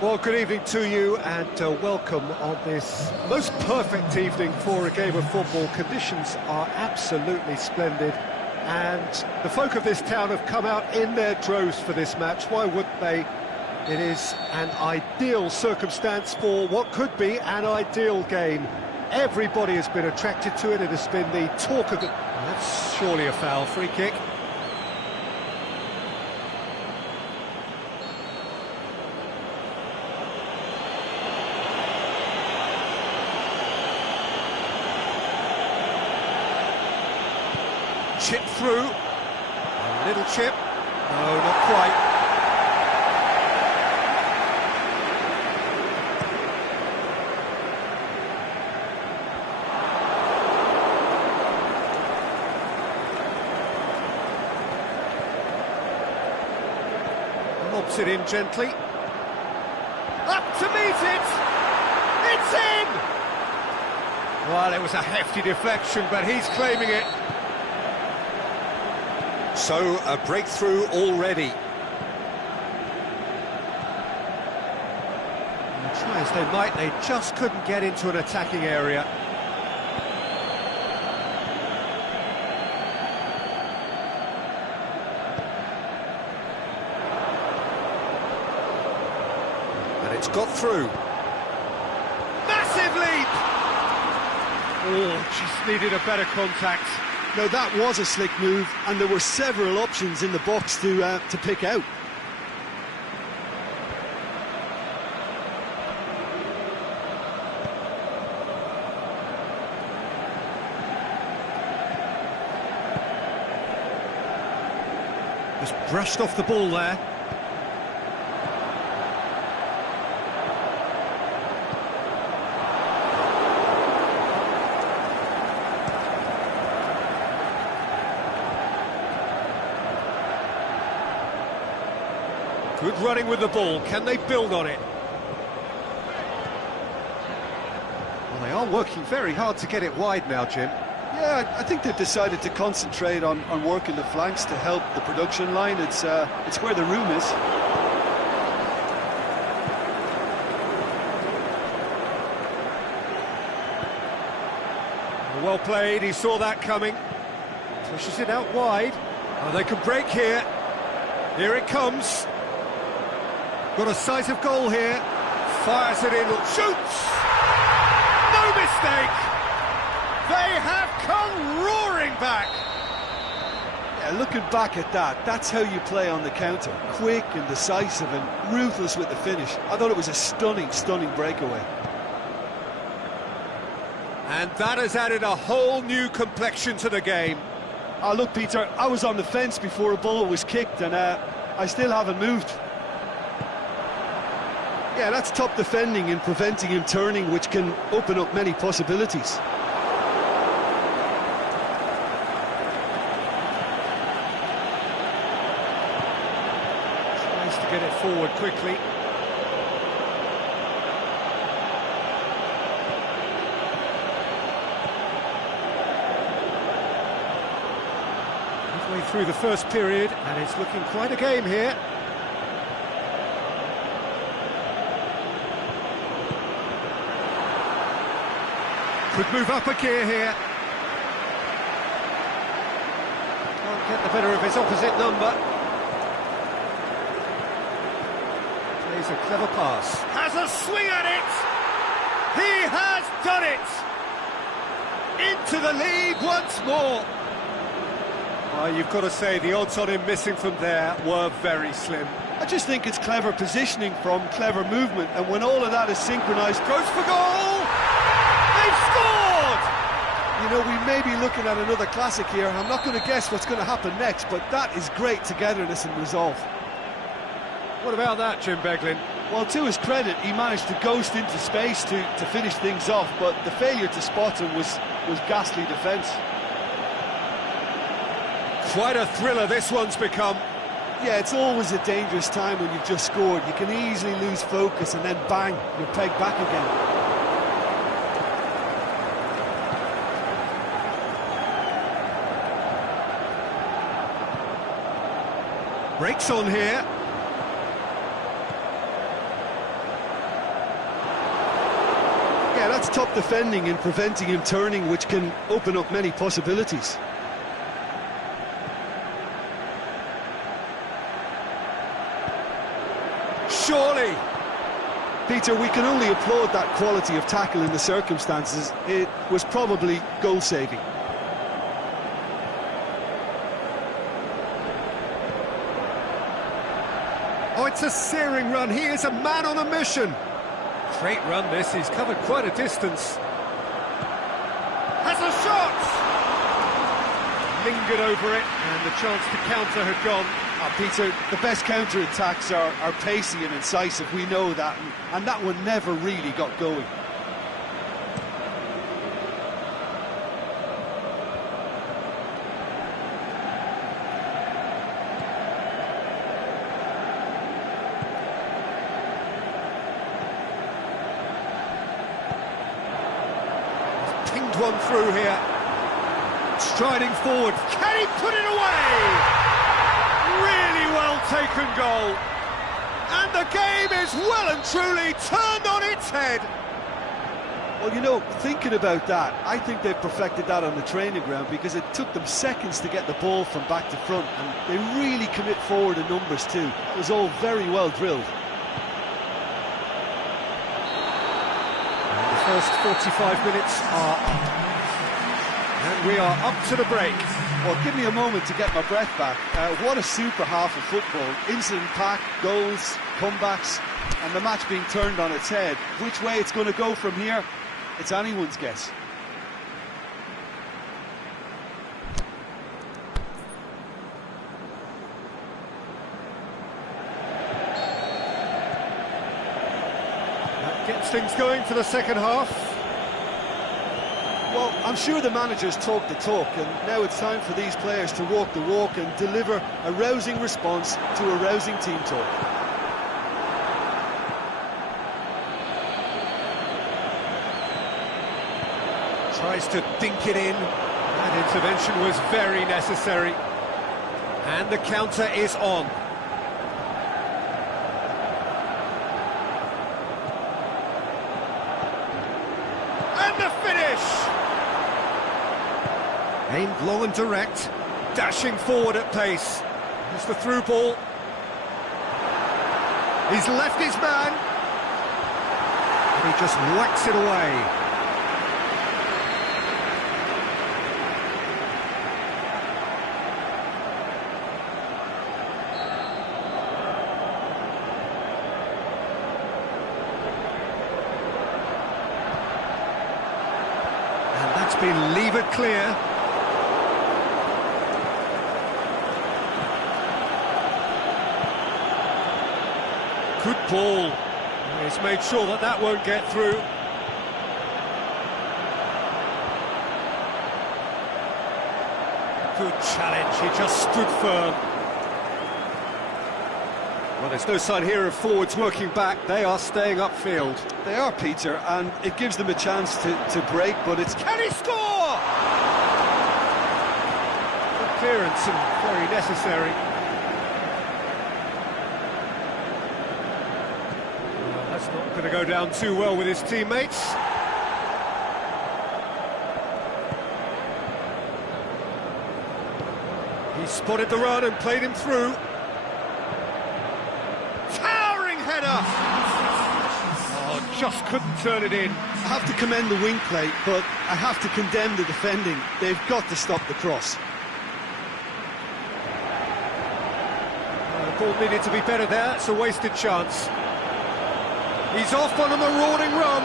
Well, good evening to you and welcome on this most perfect evening for a game of football. Conditions are absolutely splendid and the folk of this town have come out in their droves for this match. Why wouldn't they? It is an ideal circumstance for what could be an ideal game. Everybody has been attracted to it. It has been the talk of the... That's surely a foul. Free kick. Chip through, a little chip, no, not quite. Drops it in gently. Up to meet it! It's in! Well, it was a hefty deflection, but he's claiming it. So, a breakthrough already. And try as they might, they just couldn't get into an attacking area. And it's got through. Massive leap! Oh, just needed a better contact. No, that was a slick move, and there were several options in the box to pick out. Just brushed off the ball there. Good running with the ball. Can they build on it? Well, they are working very hard to get it wide now, Jim. Yeah, I think they've decided to concentrate on working the flanks to help the production line. It's where the room is. Well played, he saw that coming. Pushes it out wide. Oh, they can break here. Here it comes. Got a sight of goal here. Fires it in, shoots! No mistake! They have come roaring back! Yeah, looking back at that, that's how you play on the counter. Quick and decisive and ruthless with the finish. I thought it was a stunning, stunning breakaway. And that has added a whole new complexion to the game. Oh, look, Peter, I was on the fence before a ball was kicked, and I still haven't moved. Yeah, that's top defending and preventing him turning, which can open up many possibilities. Tries to get it forward quickly. Halfway through the first period, and it's looking quite a game here. Could move up a gear here. Can't get the better of his opposite number. Plays a clever pass. Has a swing at it! He has done it! Into the lead once more. Well, you've got to say the odds on him missing from there were very slim. I just think it's clever positioning from clever movement, and when all of that is synchronised, Goes for goal! They've scored! you know, we may be looking at another classic here. I'm not going to guess what's going to happen next, but that is great togetherness and resolve. What about that, Jim Beglin? Well, to his credit, he managed to ghost into space to finish things off, but the failure to spot him was ghastly defence. Quite a thriller this one's become. Yeah, it's always a dangerous time when you've just scored. You can easily lose focus and then bang, you're pegged back again. Breaks on here. Yeah, that's top defending and preventing him turning, which can open up many possibilities. Surely. Peter, we can only applaud that quality of tackle in the circumstances. It was probably goal-saving. Oh, it's a searing run. He is a man on a mission. Great run this. He's covered quite a distance. Has a shot! Lingered over it, and the chance to counter had gone. Oh, Peter, the best counter-attacks are pacey and incisive, we know that, and that one never really got going. one through here. Striding forward, can he put it away? Really well taken goal. And the game is well and truly turned on its head. Well, you know, thinking about that, I think they've perfected that on the training ground, because it took them seconds to get the ball from back to front, and they really commit forward in numbers too. It was all very well drilled. And the first 45 minutes are up. And we are up to the break. Well, give me a moment to get my breath back. What a super half of football. Incident-packed, goals, comebacks, and the match being turned on its head. Which way it's going to go from here, it's anyone's guess. That gets things going for the second half. Well, I'm sure the managers talk the talk, and now it's time for these players to walk the walk and deliver a rousing response to a rousing team talk. Tries to dink it in. That intervention was very necessary. And the counter is on. And the finish! Aimed long and direct, dashing forward at pace. Here's the through ball. He's left his man. And he just whacks it away. And that's been levered clear. Good ball. He's made sure that that won't get through. Good challenge, he just stood firm. Well, there's no sign here of forwards working back, they are staying upfield. They are, Peter, and it gives them a chance to break, but it's... Can he score? Good clearance and very necessary. That's not going to go down too well with his teammates. He spotted the run and played him through. Towering header! Oh, just couldn't turn it in. I have to commend the wing play, but I have to condemn the defending. They've got to stop the cross. The ball needed to be better there, it's a wasted chance. He's off on a marauding run.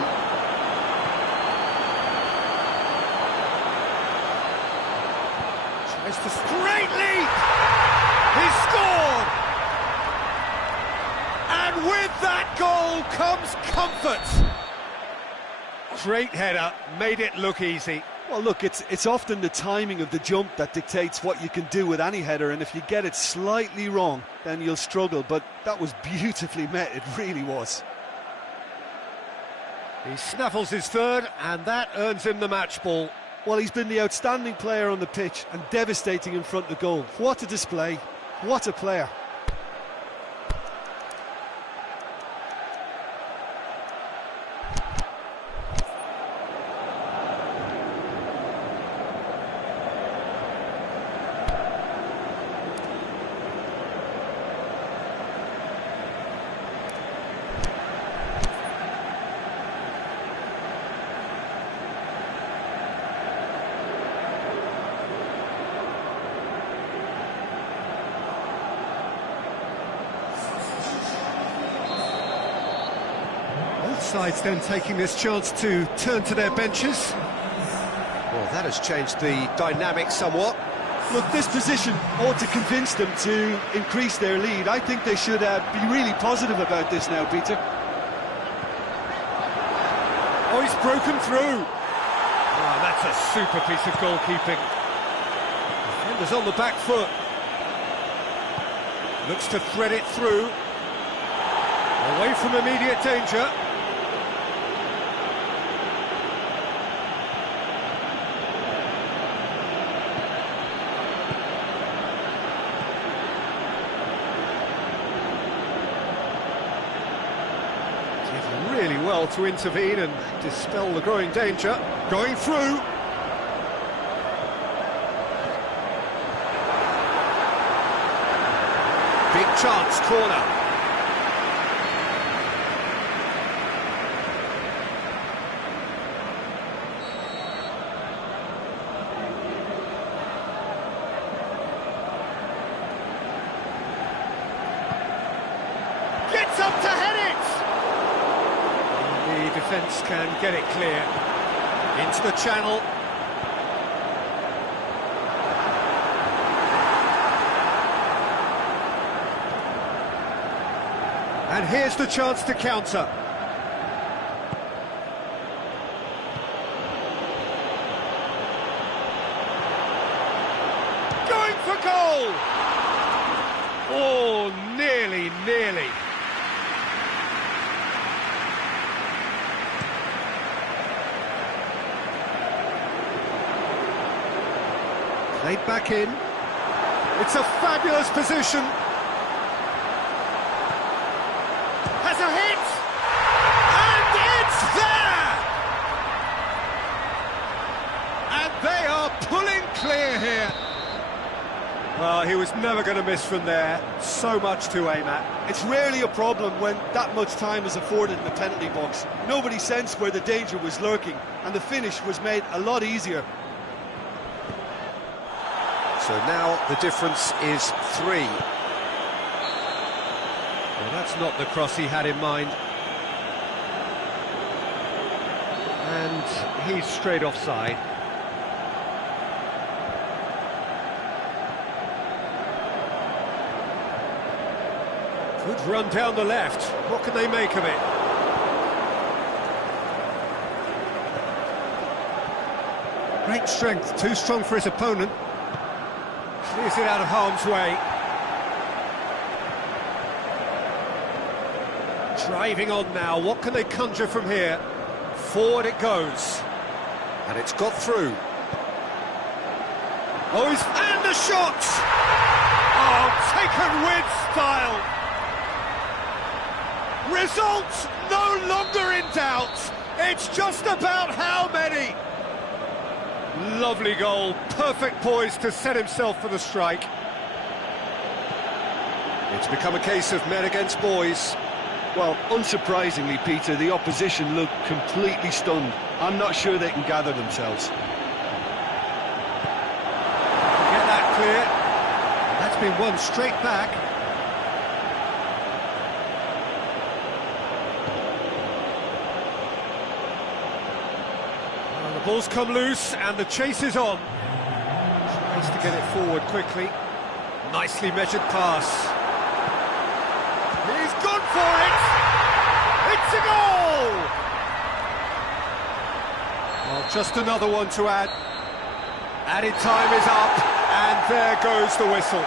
Tries to straight leap. He scored. And with that goal comes comfort. Great header, made it look easy. Well, look, it's often the timing of the jump that dictates what you can do with any header, and if you get it slightly wrong, then you'll struggle. But that was beautifully met, it really was. He snaffles his third, and that earns him the match ball. Well, he's been the outstanding player on the pitch and devastating in front of goal. What a display, what a player. Sides then taking this chance to turn to their benches. Well, that has changed the dynamic somewhat. Look, this position ought to convince them to increase their lead. I think they should be really positive about this now, Peter. Oh, he's broken through. Oh, that's a super piece of goalkeeping. Defender's on the back foot. Looks to thread it through. Away from immediate danger. well to intervene and dispel the growing danger. Going through. Big chance, corner. Gets up to head it! The defence can get it clear. Into the channel. And here's the chance to counter. Going for goal! Oh, nearly. Played back in. It's a fabulous position. Has a hit! And it's there! And they are pulling clear here. Well, he was never going to miss from there. So much to aim at. It's rarely a problem when that much time is afforded in the penalty box. Nobody sensed where the danger was lurking, and the finish was made a lot easier. So now the difference is 3. Well, that's not the cross he had in mind. And he's straight offside. Good run down the left. What can they make of it? Great strength, too strong for his opponent. Clears it out of harm's way. Driving on now, what can they conjure from here? Forward it goes. And it's got through. Oh, and the shot! Oh, taken with style! Results no longer in doubt. It's just about how many. Lovely goal, perfect poise to set himself for the strike. It's become a case of men against boys. Well, unsurprisingly, Peter, the opposition look completely stunned. I'm not sure they can gather themselves. Get that clear. That's been won straight back. Well, the ball's come loose and the chase is on. Tries to get it forward quickly. Nicely measured pass. He's gone for it! It's a goal! Well, just another one to add. Added time is up, and there goes the whistle.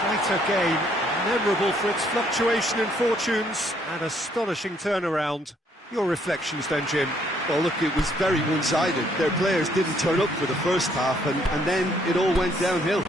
Quite a game, memorable for its fluctuation in fortunes, and astonishing turnaround. Your reflections then, Jim? Well, look, it was very one-sided. Their players didn't turn up for the first half, and then it all went downhill.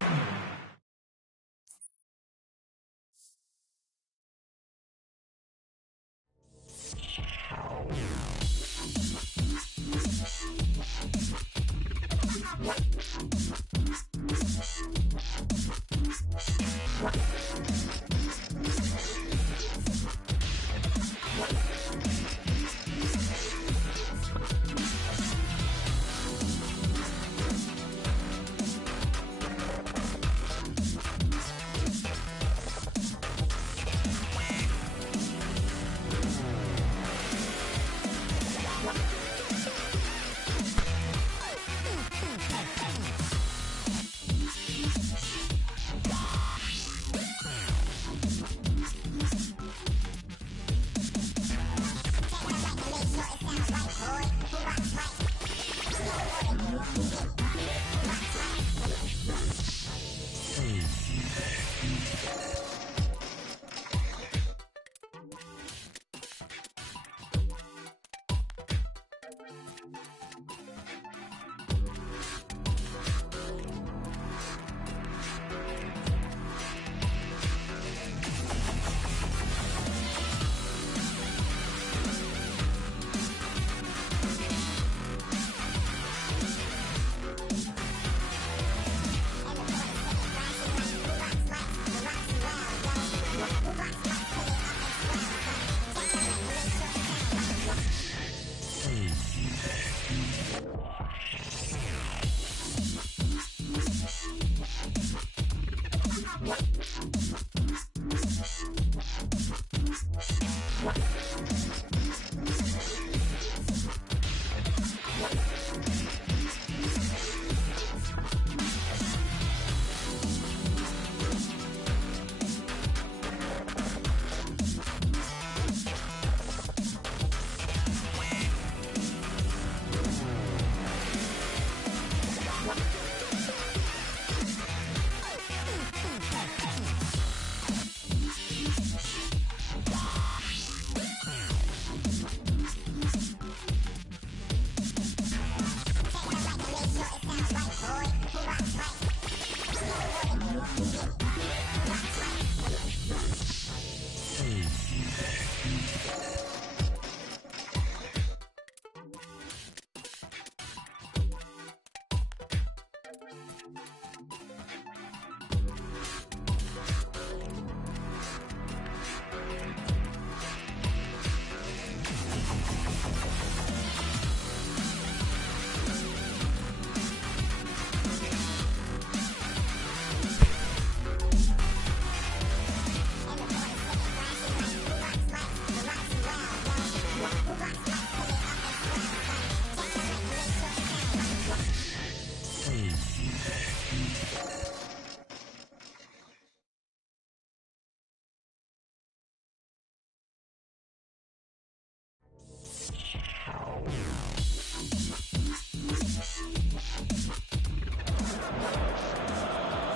Well,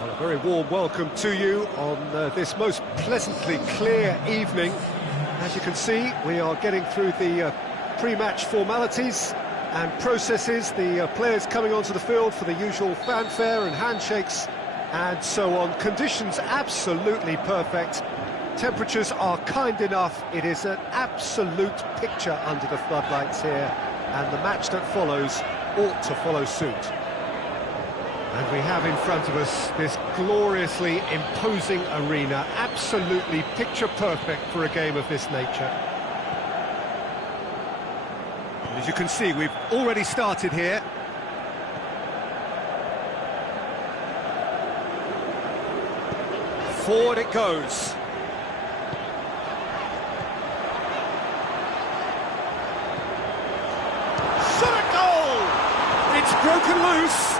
a very warm welcome to you on this most pleasantly clear evening. As you can see, we are getting through the pre-match formalities and processes, the players coming onto the field for the usual fanfare and handshakes and so on. Conditions absolutely perfect. Temperatures are kind enough. It is an absolute picture under the floodlights here, and the match that follows ought to follow suit. And we have in front of us this gloriously imposing arena, absolutely picture perfect for a game of this nature. And as you can see, we've already started here. Forward it goes. Shot at goal! It's broken loose.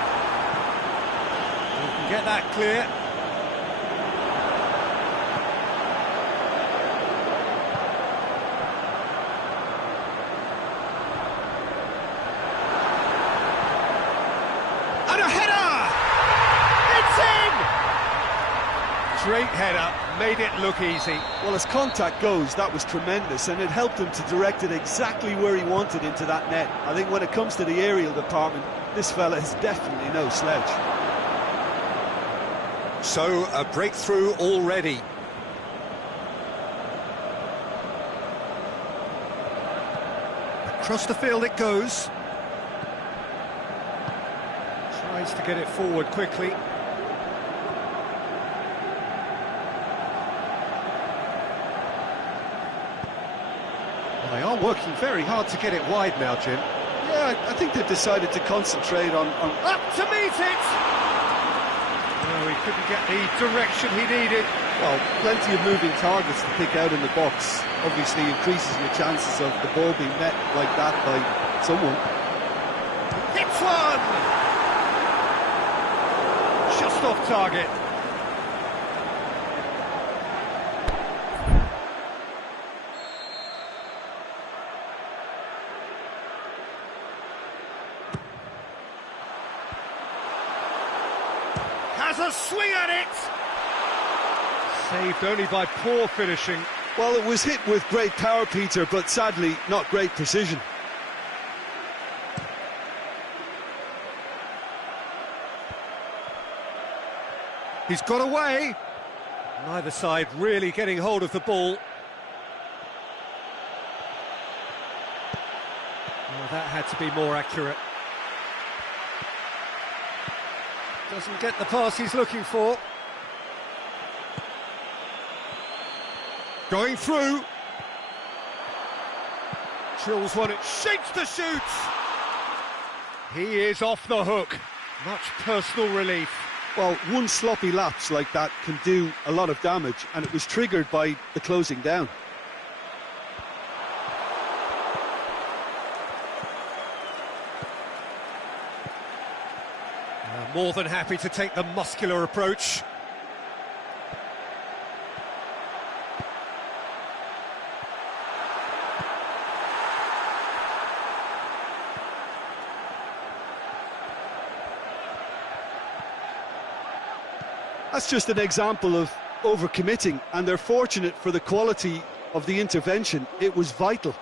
Get that clear. And a header! It's in! Straight header, made it look easy. Well, as contact goes, that was tremendous, and it helped him to direct it exactly where he wanted into that net. I think when it comes to the aerial department, this fella is definitely no slouch. So, a breakthrough already. Across the field it goes. Tries to get it forward quickly. Well, they are working very hard to get it wide now, Jim. Yeah, I think they've decided to concentrate on... Up to meet it! No, he couldn't get the direction he needed. Well, plenty of moving targets to pick out in the box. Obviously increases your chances of the ball being met like that by someone. Hits one! Just off target. Has a swing at it! Saved only by poor finishing. Well, it was hit with great power, Peter, but sadly not great precision. He's got away. Neither side really getting hold of the ball. Oh, that had to be more accurate. Doesn't get the pass he's looking for. Going through. Drills one, it shakes the shoot. He is off the hook. Much personal relief. Well, one sloppy lapse like that can do a lot of damage, and it was triggered by the closing down. More than happy to take the muscular approach. That's just an example of overcommitting, and they're fortunate for the quality of the intervention. It was vital.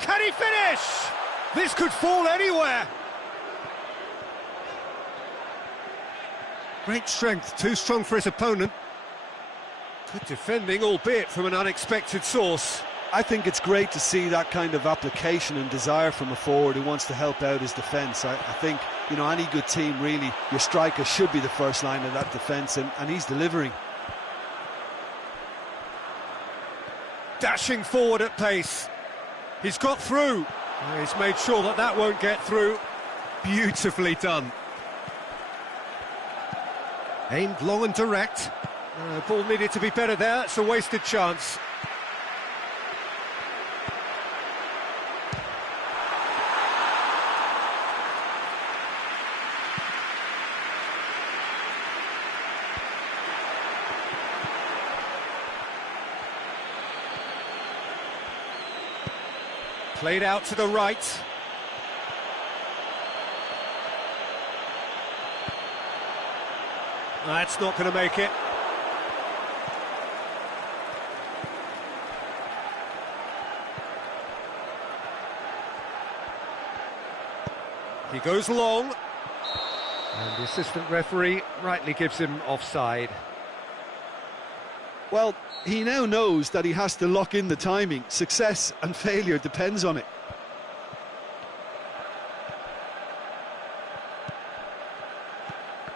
Can he finish? This could fall anywhere. Great strength, too strong for his opponent. Good defending, albeit from an unexpected source. I think it's great to see that kind of application and desire from a forward who wants to help out his defence. I think, you know, any good team, really, your striker should be the first line of that defence, and he's delivering. Dashing forward at pace. He's got through. He's made sure that that won't get through. Beautifully done. Aimed long and direct. Ball needed to be better there, it's a wasted chance. Played out to the right. That's not going to make it. He goes long. And the assistant referee rightly gives him offside. Well, he now knows that he has to lock in the timing. Success and failure depends on it.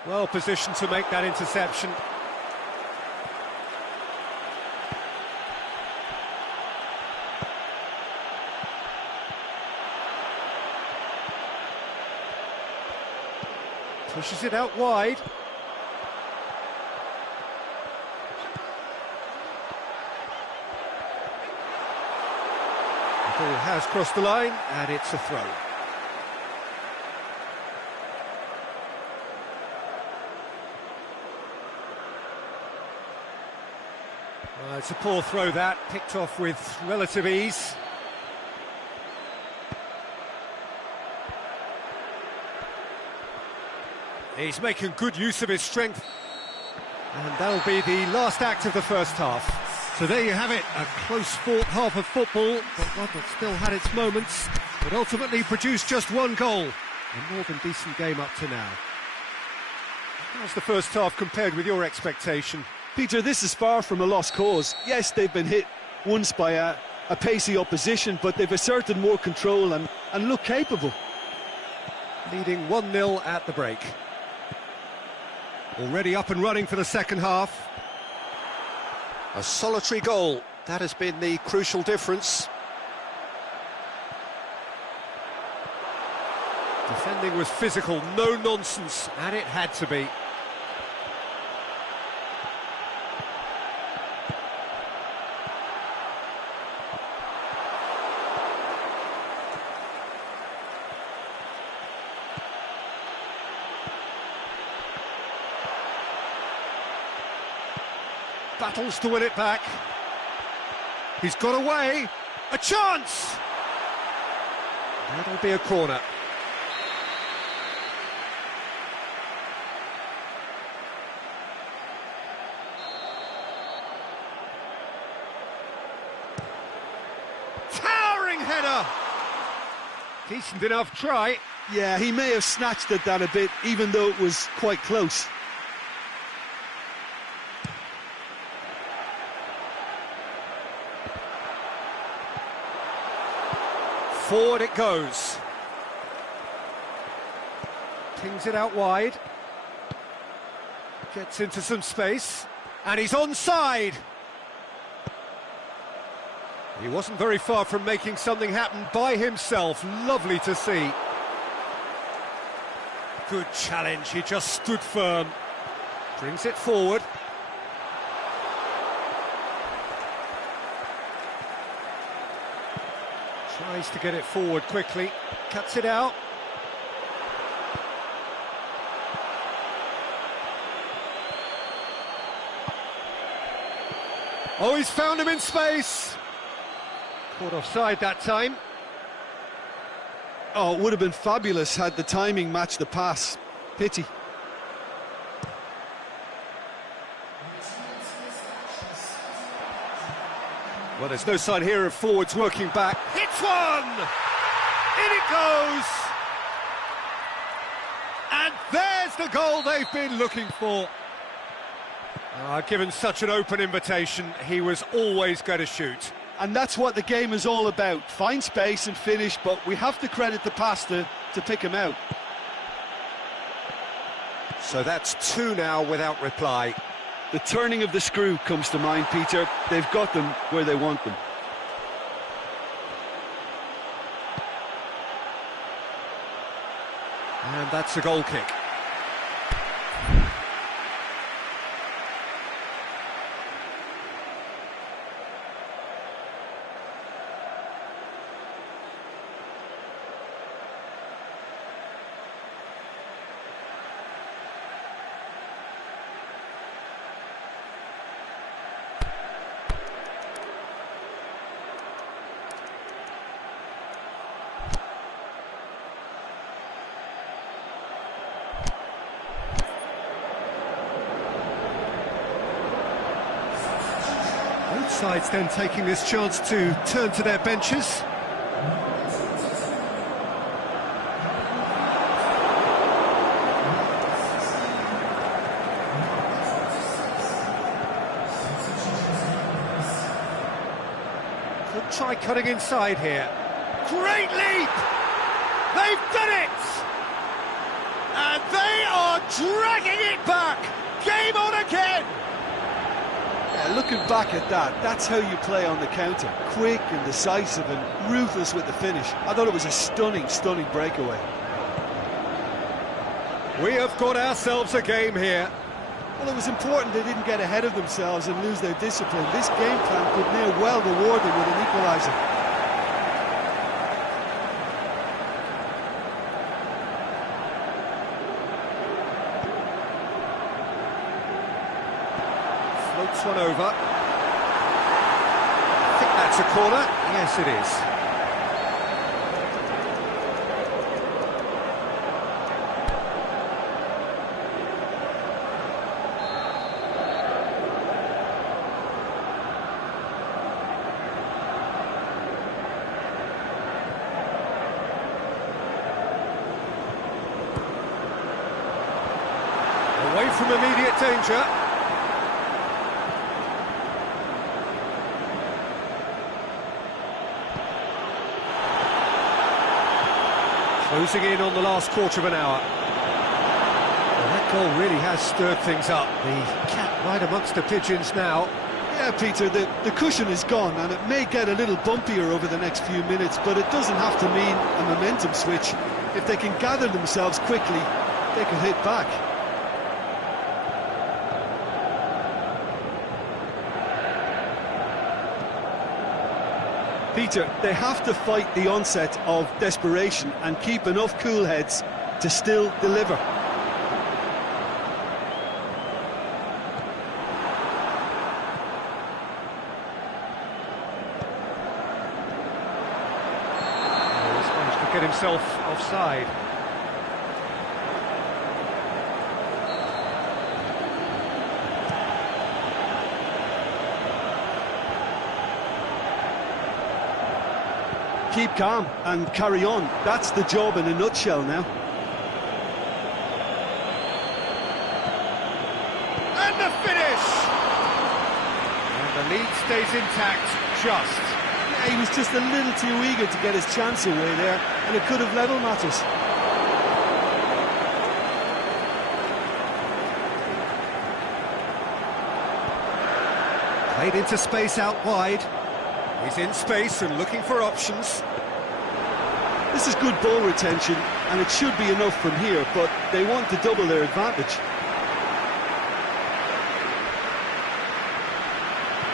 Well positioned to make that interception. Pushes it out wide. The ball has crossed the line, and it's a throw. It's a poor throw that, picked off with relative ease. He's making good use of his strength. And that'll be the last act of the first half. So there you have it, a close fought half of football, but one that still had its moments, but ultimately produced just one goal. A more than decent game up to now. How's the first half compared with your expectation? Peter, this is far from a lost cause. Yes, they've been hit once by a pacey opposition, but they've asserted more control and look capable. Leading 1-0 at the break. Already up and running for the second half. A solitary goal, that has been the crucial difference. Defending was physical, no nonsense, and it had to be. Battles to win it back. He's got away. A chance! That'll be a corner. Towering header! Decent enough try. Yeah, he may have snatched at that a bit, even though it was quite close. Forward it goes. Pings it out wide. Gets into some space. And he's onside. He wasn't very far from making something happen by himself. Lovely to see. Good challenge. He just stood firm. Brings it forward. Tries to get it forward quickly, cuts it out. Oh, he's found him in space. Caught offside that time. Oh, it would have been fabulous had the timing matched the pass. Pity. Well, there's no sign here of forwards working back. Hits one! In it goes! And there's the goal they've been looking for. Given such an open invitation, he was always going to shoot. And that's what the game is all about. Find space and finish, but we have to credit the pass to pick him out. So that's two now without reply. The turning of the screw comes to mind, Peter. They've got them where they want them. And that's a goal kick. Sides then taking this chance to turn to their benches. Could try cutting inside here. Great leap! They've done it! And they are dragging it back! Game on again! Yeah, looking back at that, that's how you play on the counter. Quick and decisive and ruthless with the finish. I thought it was a stunning, stunning breakaway. We have got ourselves a game here. Well, it was important they didn't get ahead of themselves and lose their discipline. This game plan could now well reward them with an equaliser. Floats one over. I think that's a corner. Yes, it is. Away from immediate danger. Closing in on the last quarter of an hour. Well, that goal really has stirred things up. The cat right amongst the pigeons now. Yeah, Peter, the cushion is gone, and it may get a little bumpier over the next few minutes, but it doesn't have to mean a momentum switch. If they can gather themselves quickly, they can hit back. Peter, they have to fight the onset of desperation and keep enough cool heads to still deliver. He's managed to get himself offside. Keep calm and carry on. That's the job in a nutshell now. And the finish! And the lead stays intact, just. Yeah, he was just a little too eager to get his chance away there, and it could have level matters. Played into space out wide. He's in space and looking for options. This is good ball retention, and it should be enough from here, but they want to double their advantage.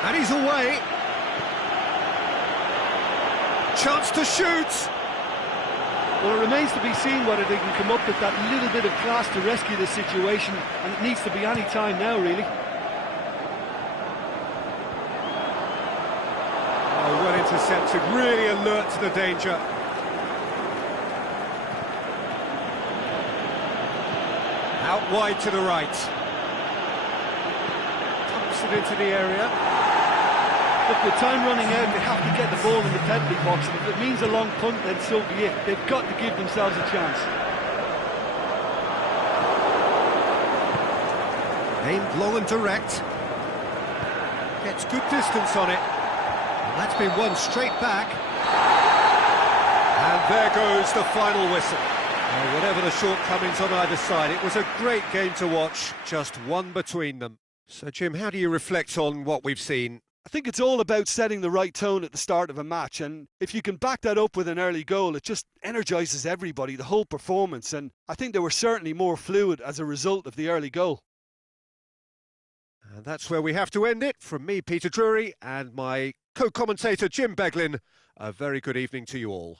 And he's away. Chance to shoot. Well, it remains to be seen whether they can come up with that little bit of class to rescue the situation, and it needs to be any time now, really. Oh, well intercepted, really alert to the danger. Out wide to the right. Pumps it into the area. Look, with time running out, they have to get the ball in the penalty box, and if it means a long punt, then so be it. They've got to give themselves a chance. Aimed long and direct. Gets good distance on it. And that's been won straight back. And there goes the final whistle. Well, whatever the shortcomings on either side, it was a great game to watch, just one between them. So, Jim, how do you reflect on what we've seen? I think it's all about setting the right tone at the start of a match, and if you can back that up with an early goal, it just energises everybody, the whole performance, and I think they were certainly more fluid as a result of the early goal. And that's where we have to end it. From me, Peter Drury, and my co-commentator, Jim Beglin, a very good evening to you all.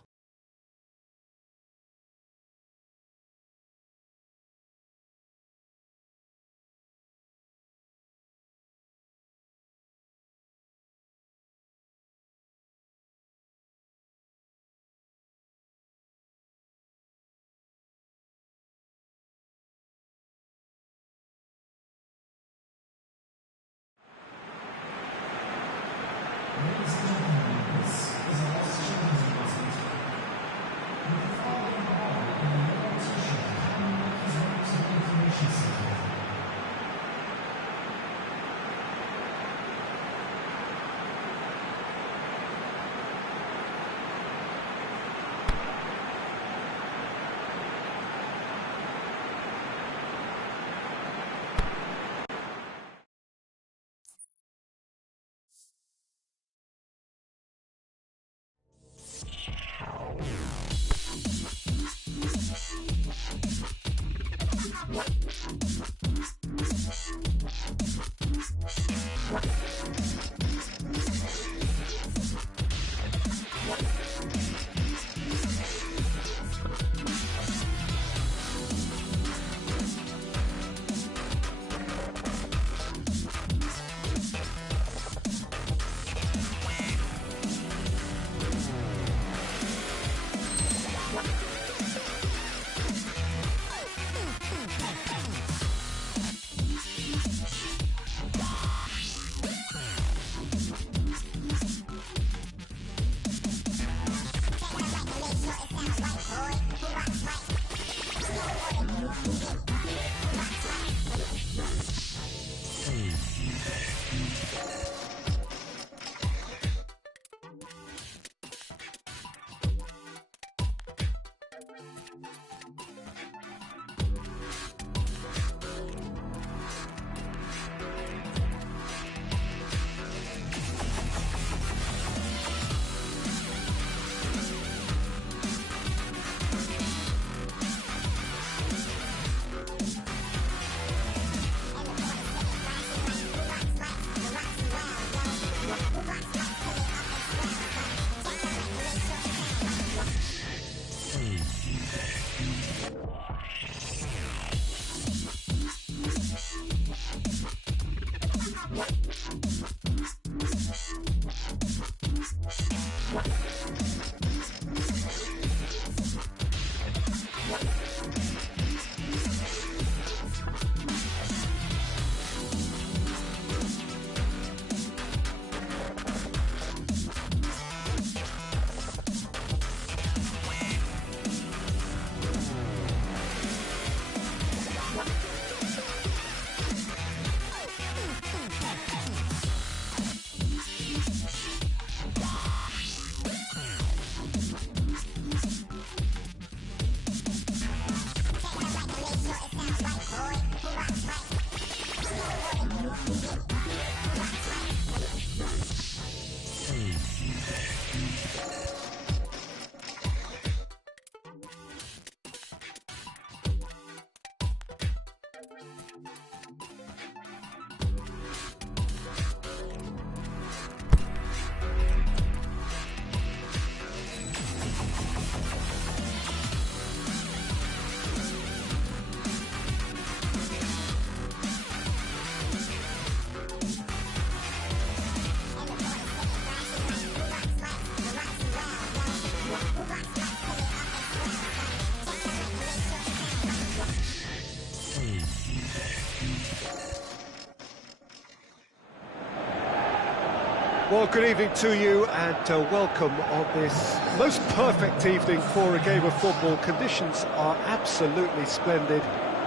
Well, good evening to you and welcome on this most perfect evening for a game of football. Conditions are absolutely splendid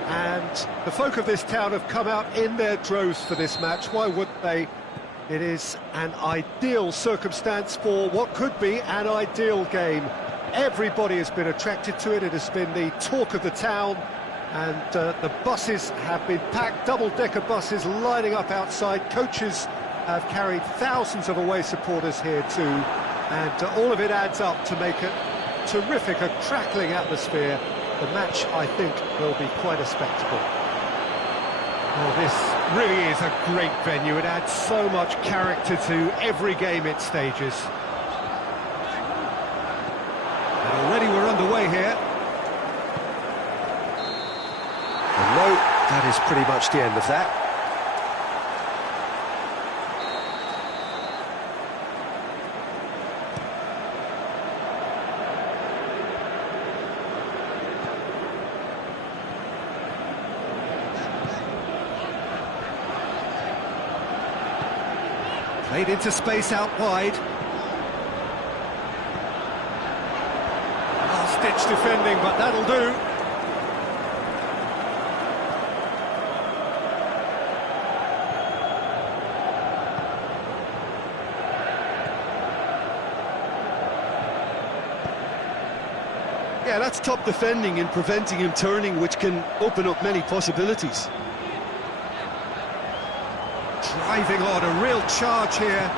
and the folk of this town have come out in their droves for this match. Why wouldn't they? It is an ideal circumstance for what could be an ideal game. Everybody has been attracted to it. It has been the talk of the town and the buses have been packed, double-decker buses lining up outside. Coaches have carried thousands of away supporters here too, and all of it adds up to make a terrific, a crackling atmosphere. The match, I think, will be quite a spectacle. Oh, this really is a great venue. It adds so much character to every game it stages. And already we're underway here. And no, that is pretty much the end of that. Played into space out wide. Last-ditch defending, but that'll do. Yeah, that's top defending and preventing him turning, which can open up many possibilities. Driving on, a real charge here.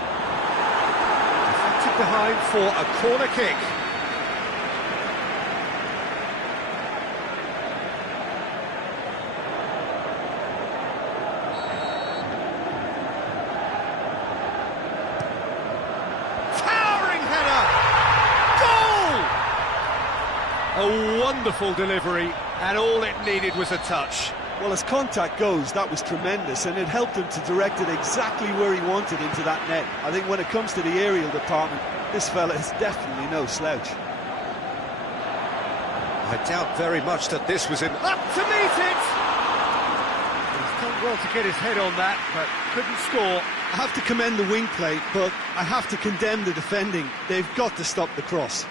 Deflected behind for a corner kick. Towering header! Goal! A wonderful delivery, and all it needed was a touch. Well, as contact goes, that was tremendous, and it helped him to direct it exactly where he wanted into that net. I think when it comes to the aerial department, this fella is definitely no slouch. I doubt very much that this was up to meet it! He's done well to get his head on that, but couldn't score. I have to commend the wing play, but I have to condemn the defending. They've got to stop the cross.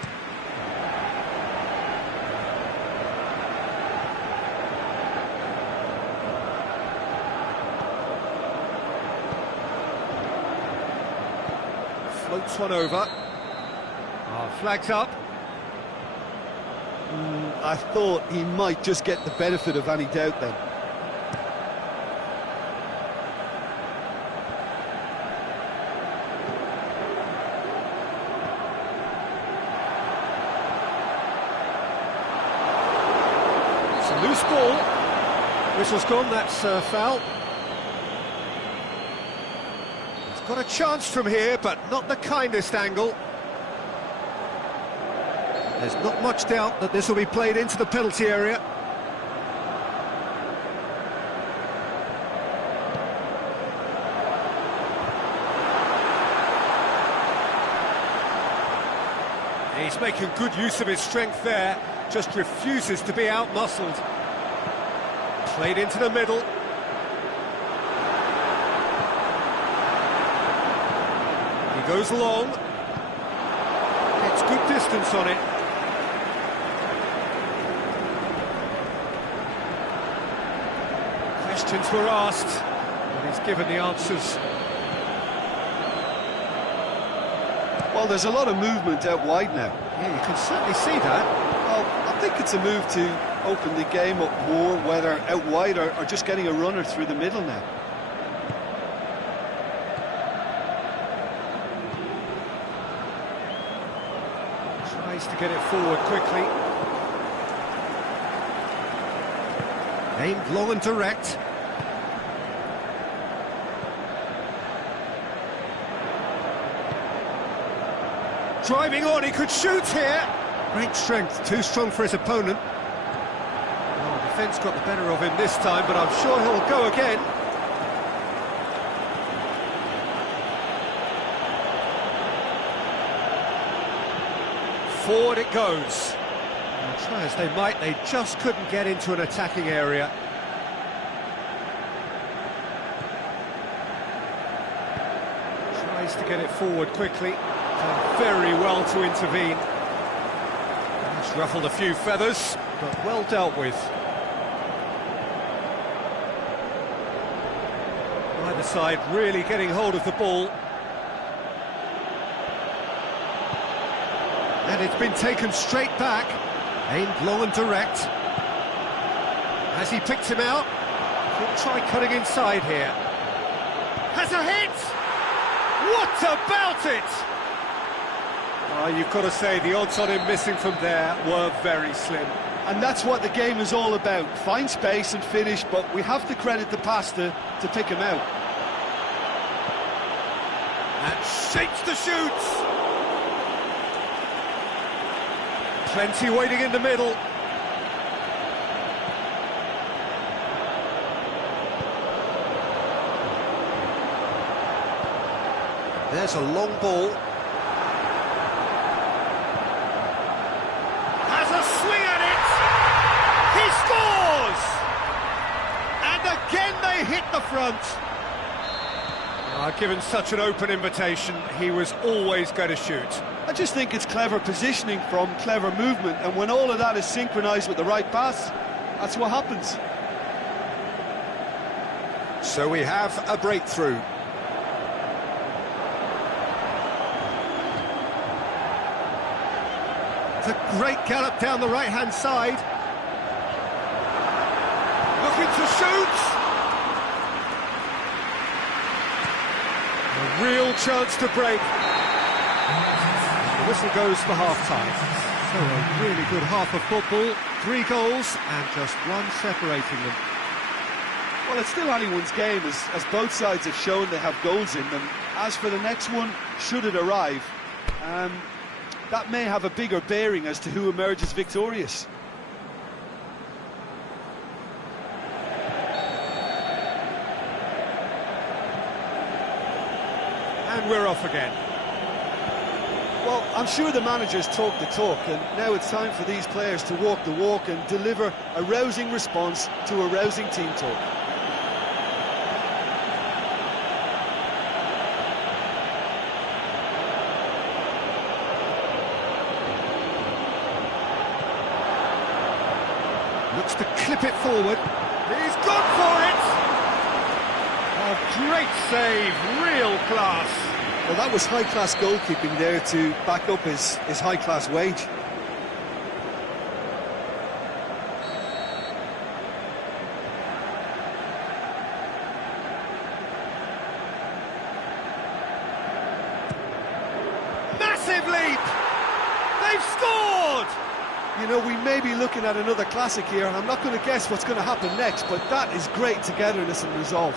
Floats one over. Flags up. I thought he might just get the benefit of any doubt then. It's a loose ball. Whistle's gone, that's foul. Got a chance from here, but not the kindest angle. There's not much doubt that this will be played into the penalty area. He's making good use of his strength there, just refuses to be out-muscled. Played into the middle. Goes long, gets good distance on it. Questions were asked, but he's given the answers. Well, there's a lot of movement out wide now. Yeah, you can certainly see that. Well, I think it's a move to open the game up more, whether out wide or just getting a runner through the middle now. Tries to get it forward quickly. Aimed long and direct. Driving on, he could shoot here. Great strength, too strong for his opponent. Well, defence got the better of him this time, but I'm sure he'll go again. Forward it goes. And try as they might, they just couldn't get into an attacking area. Tries to get it forward quickly. Done very well to intervene. It's ruffled a few feathers, but well dealt with. Either side really getting hold of the ball. And it's been taken straight back, aimed long and direct. Has he picked him out? Could try cutting inside here. Has a hit! What about it? You've got to say the odds on him missing from there were very slim. And that's what the game is all about. Find space and finish, but we have to credit the pass to pick him out. And shapes the shoots! Plenty waiting in the middle. There's a long ball. Has a swing at it! He scores! And again they hit the front. Given such an open invitation, he was always going to shoot. I just think it's clever positioning from clever movement, and when all of that is synchronised with the right pass, that's what happens. So we have a breakthrough. It's a great gallop down the right-hand side. Looking to shoot. A real chance to break. The whistle goes for half-time. So a really good half of football. 3 goals and just one separating them. Well, it's still anyone's game, as both sides have shown they have goals in them. As for the next one, should it arrive, that may have a bigger bearing as to who emerges victorious. And we're off again. Well, I'm sure the managers talk the talk, and now it's time for these players to walk the walk and deliver a rousing response to a rousing team talk. Looks to clip it forward. He's gone for it! Oh, great save, real class. Well, that was high-class goalkeeping there to back up his high-class wage. Massive leap! They've scored! You know, we may be looking at another classic here, and I'm not going to guess what's going to happen next, but that is great togetherness and resolve.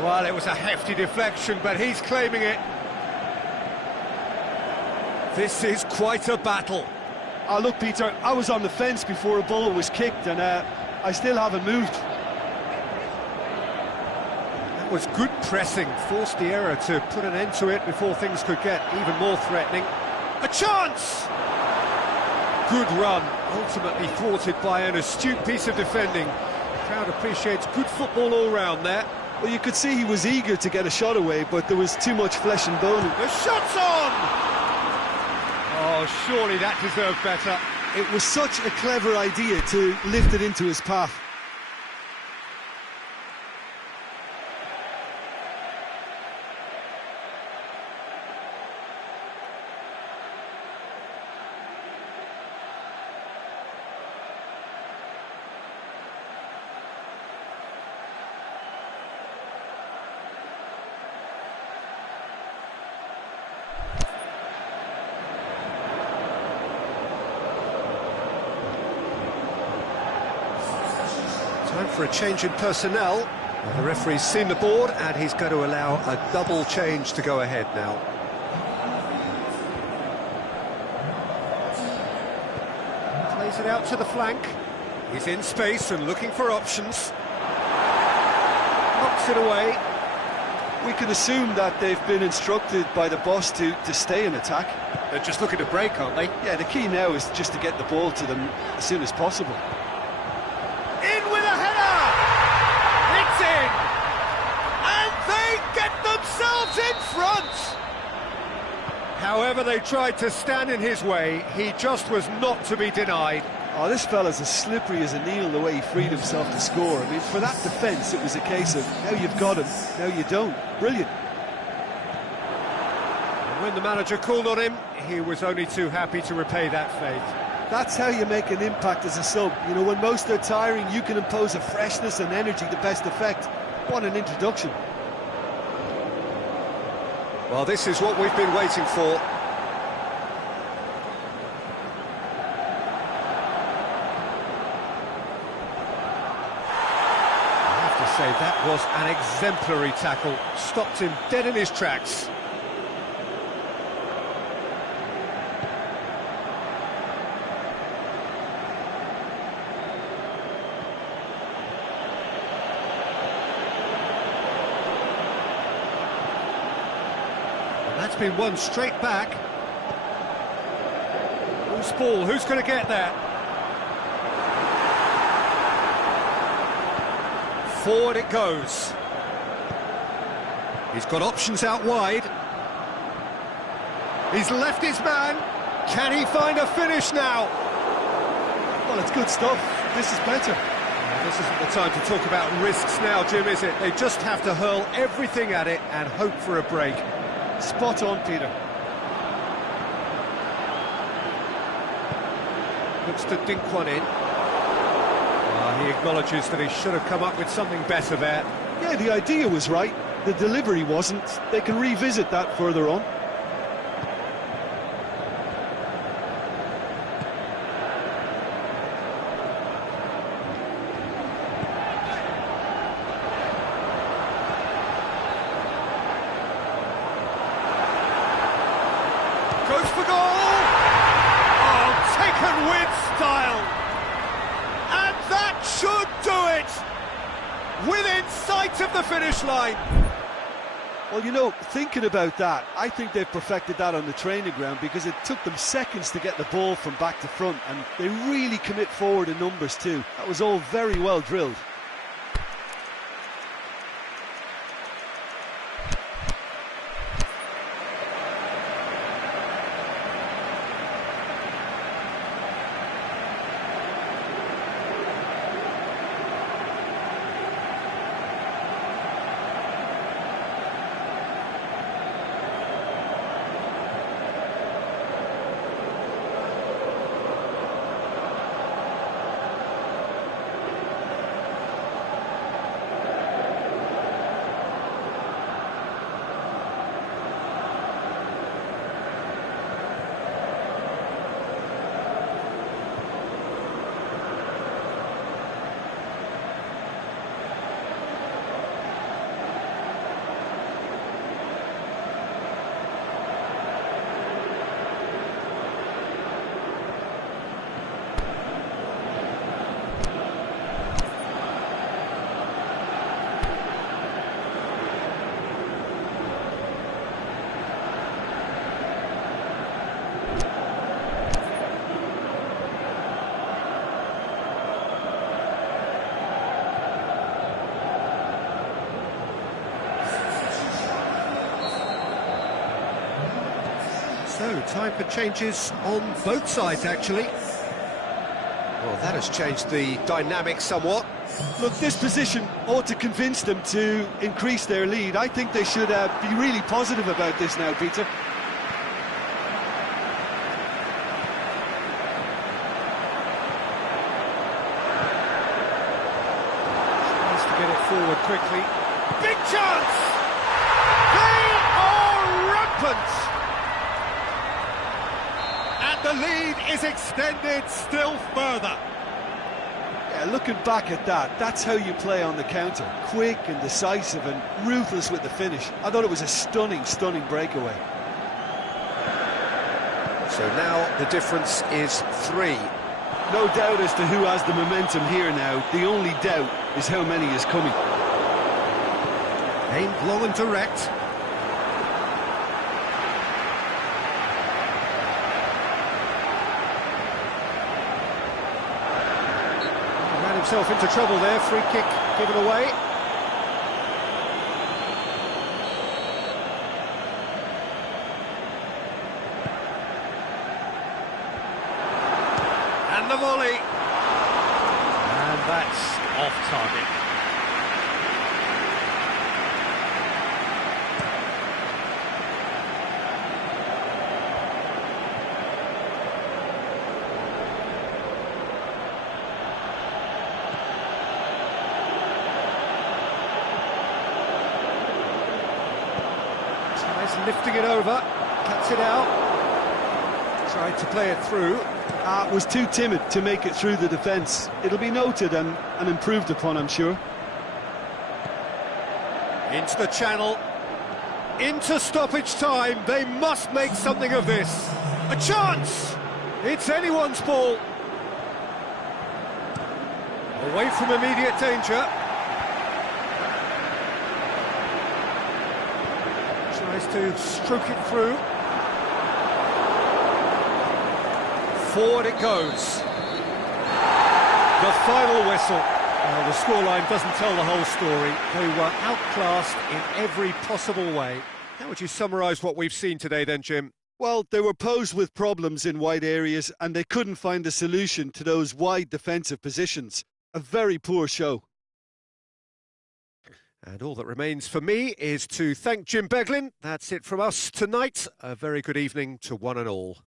Well, it was a hefty deflection, but he's claiming it. This is quite a battle. Oh, look, Peter, I was on the fence before a ball was kicked, and I still haven't moved. That was good pressing, forced the error to put an end to it before things could get even more threatening. A chance! Good run, ultimately thwarted by an astute piece of defending. The crowd appreciates good football all round there. Well, you could see he was eager to get a shot away, but there was too much flesh and bone. The shot's on! Oh, surely that deserved better. It was such a clever idea to lift it into his path. Time for a change in personnel. Well, the referee's seen the board and he's going to allow a double change to go ahead now. Plays it out to the flank. He's in space and looking for options. Knocks it away. We can assume that they've been instructed by the boss to stay in attack. They're just looking to break, aren't they? Yeah, the key now is just to get the ball to them as soon as possible. In with a header! It's in! And they get themselves in front! However they tried to stand in his way, he just was not to be denied. Oh, this fella's as slippery as a needle the way he freed himself to score. I mean, for that defence, it was a case of now you've got him, now you don't. Brilliant. And when the manager called on him, he was only too happy to repay that faith. That's how you make an impact as a sub. You know, when most are tiring, you can impose a freshness and energy to best effect. What an introduction. Well, this is what we've been waiting for. I have to say, that was an exemplary tackle. Stopped him dead in his tracks. That's been won straight back. Who's ball? Who's going to get that? Forward it goes. He's got options out wide. He's left his man. Can he find a finish now? Well, it's good stuff. This is better. This isn't the time to talk about risks now, Jim, is it? They just have to hurl everything at it and hope for a break. Spot on, Peter. Looks to dink one in. He acknowledges that he should have come up with something better there. Yeah, the idea was right. The delivery wasn't. They can revisit that further on. Goes for goal! Oh, taken with style! And that should do it! Within sight of the finish line! Well, you know, thinking about that, I think they've perfected that on the training ground because it took them seconds to get the ball from back to front, and they really commit forward in numbers too. That was all very well drilled. So, time for changes on both sides, actually. Well, that has changed the dynamic somewhat. Look, this position ought to convince them to increase their lead. I think they should be really positive about this now, Peter. Tries to get it forward quickly. Big chance! They are rampant! The lead is extended still further. Yeah, looking back at that, that's how you play on the counter. Quick and decisive and ruthless with the finish. I thought it was a stunning, stunning breakaway. So now the difference is 3. No doubt as to who has the momentum here now. The only doubt is how many is coming. Aimed long and direct. Himself into trouble there, free kick given away. And the volley. And that's off target. Lifting it over, cuts it out, tried to play it through. Was too timid to make it through the defence. It'll be noted and improved upon, I'm sure. Into the channel, into stoppage time. They must make something of this. A chance! It's anyone's ball. Away from immediate danger. Tries to stroke it through. Forward it goes. The final whistle. Well, the scoreline doesn't tell the whole story. They were outclassed in every possible way. How would you summarise what we've seen today then, Jim? Well, they were posed with problems in wide areas and they couldn't find a solution to those wide defensive positions. A very poor show. And all that remains for me is to thank Jim Beglin. That's it from us tonight. A very good evening to one and all.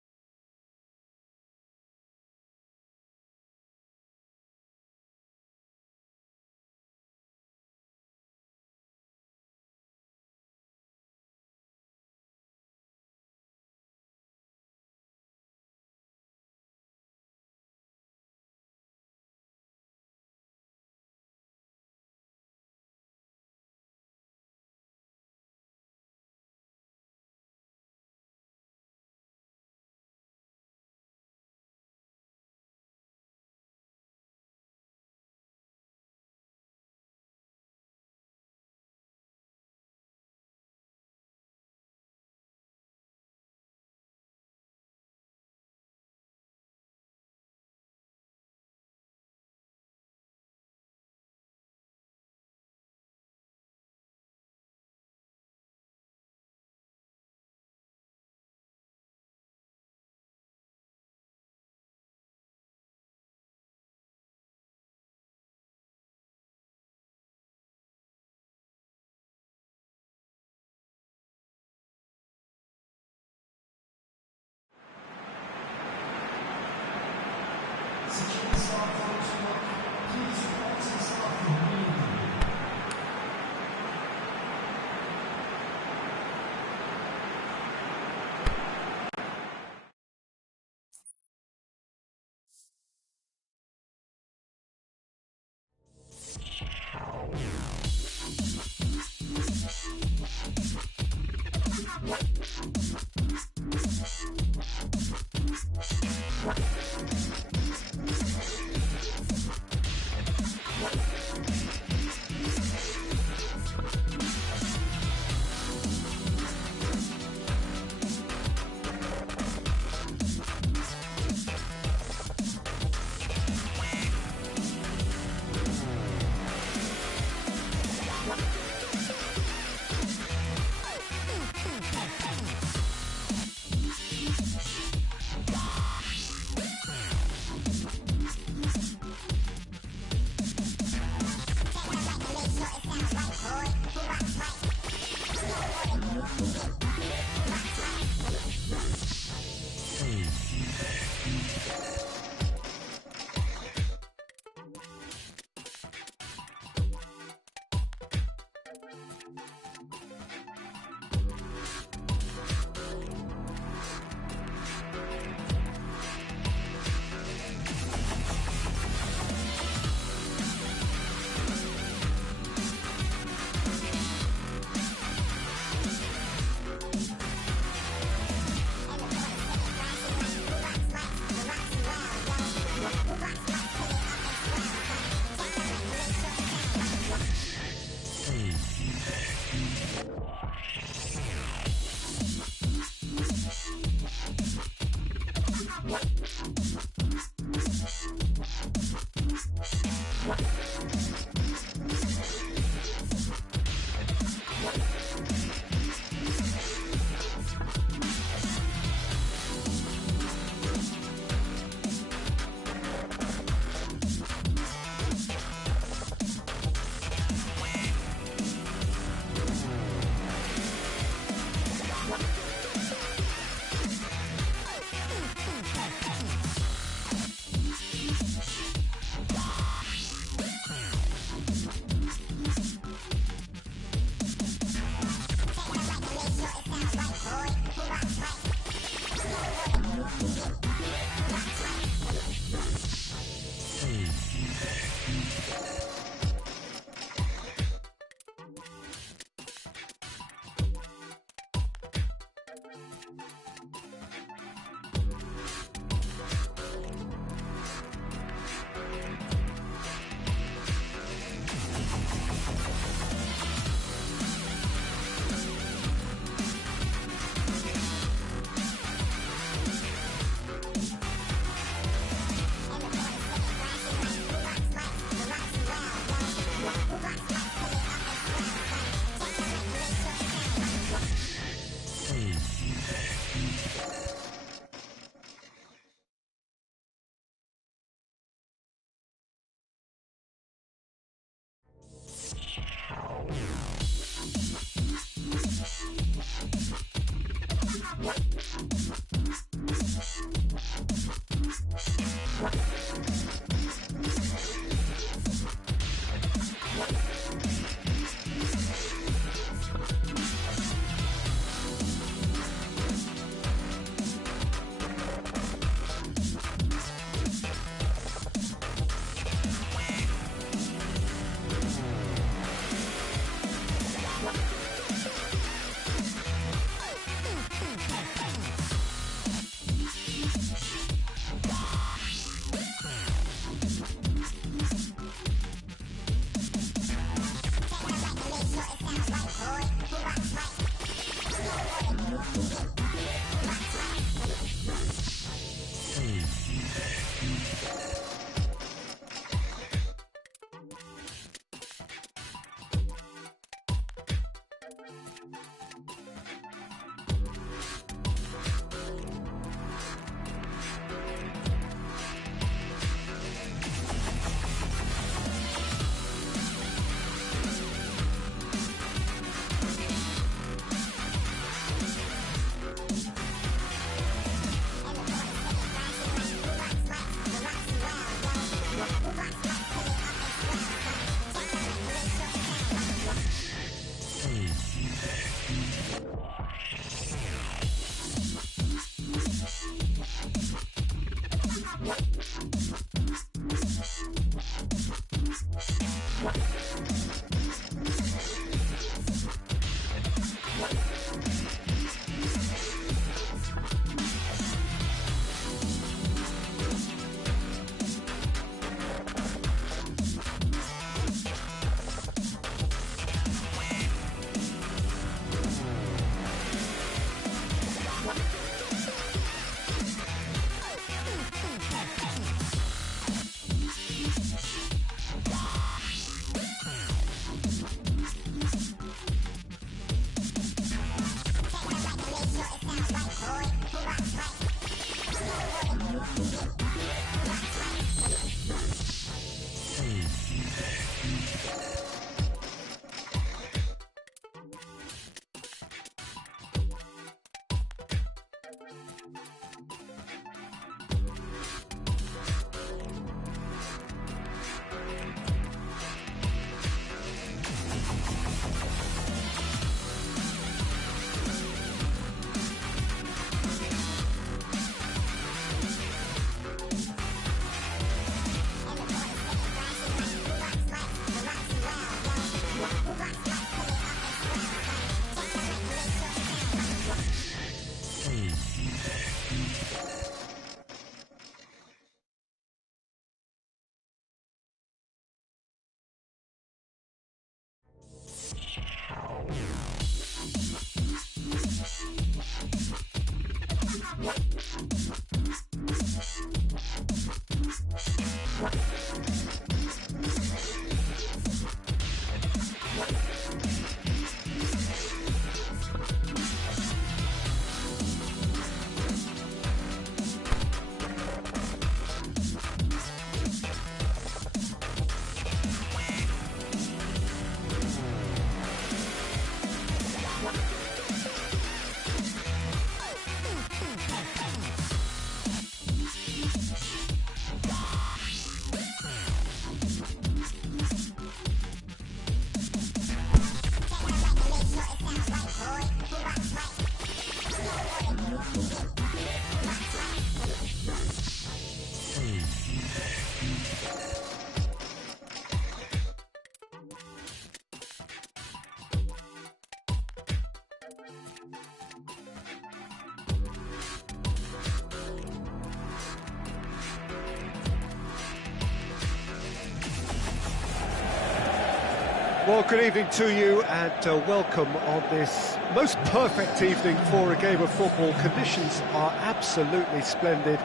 Well, good evening to you and welcome on this most perfect evening for a game of football. Conditions are absolutely splendid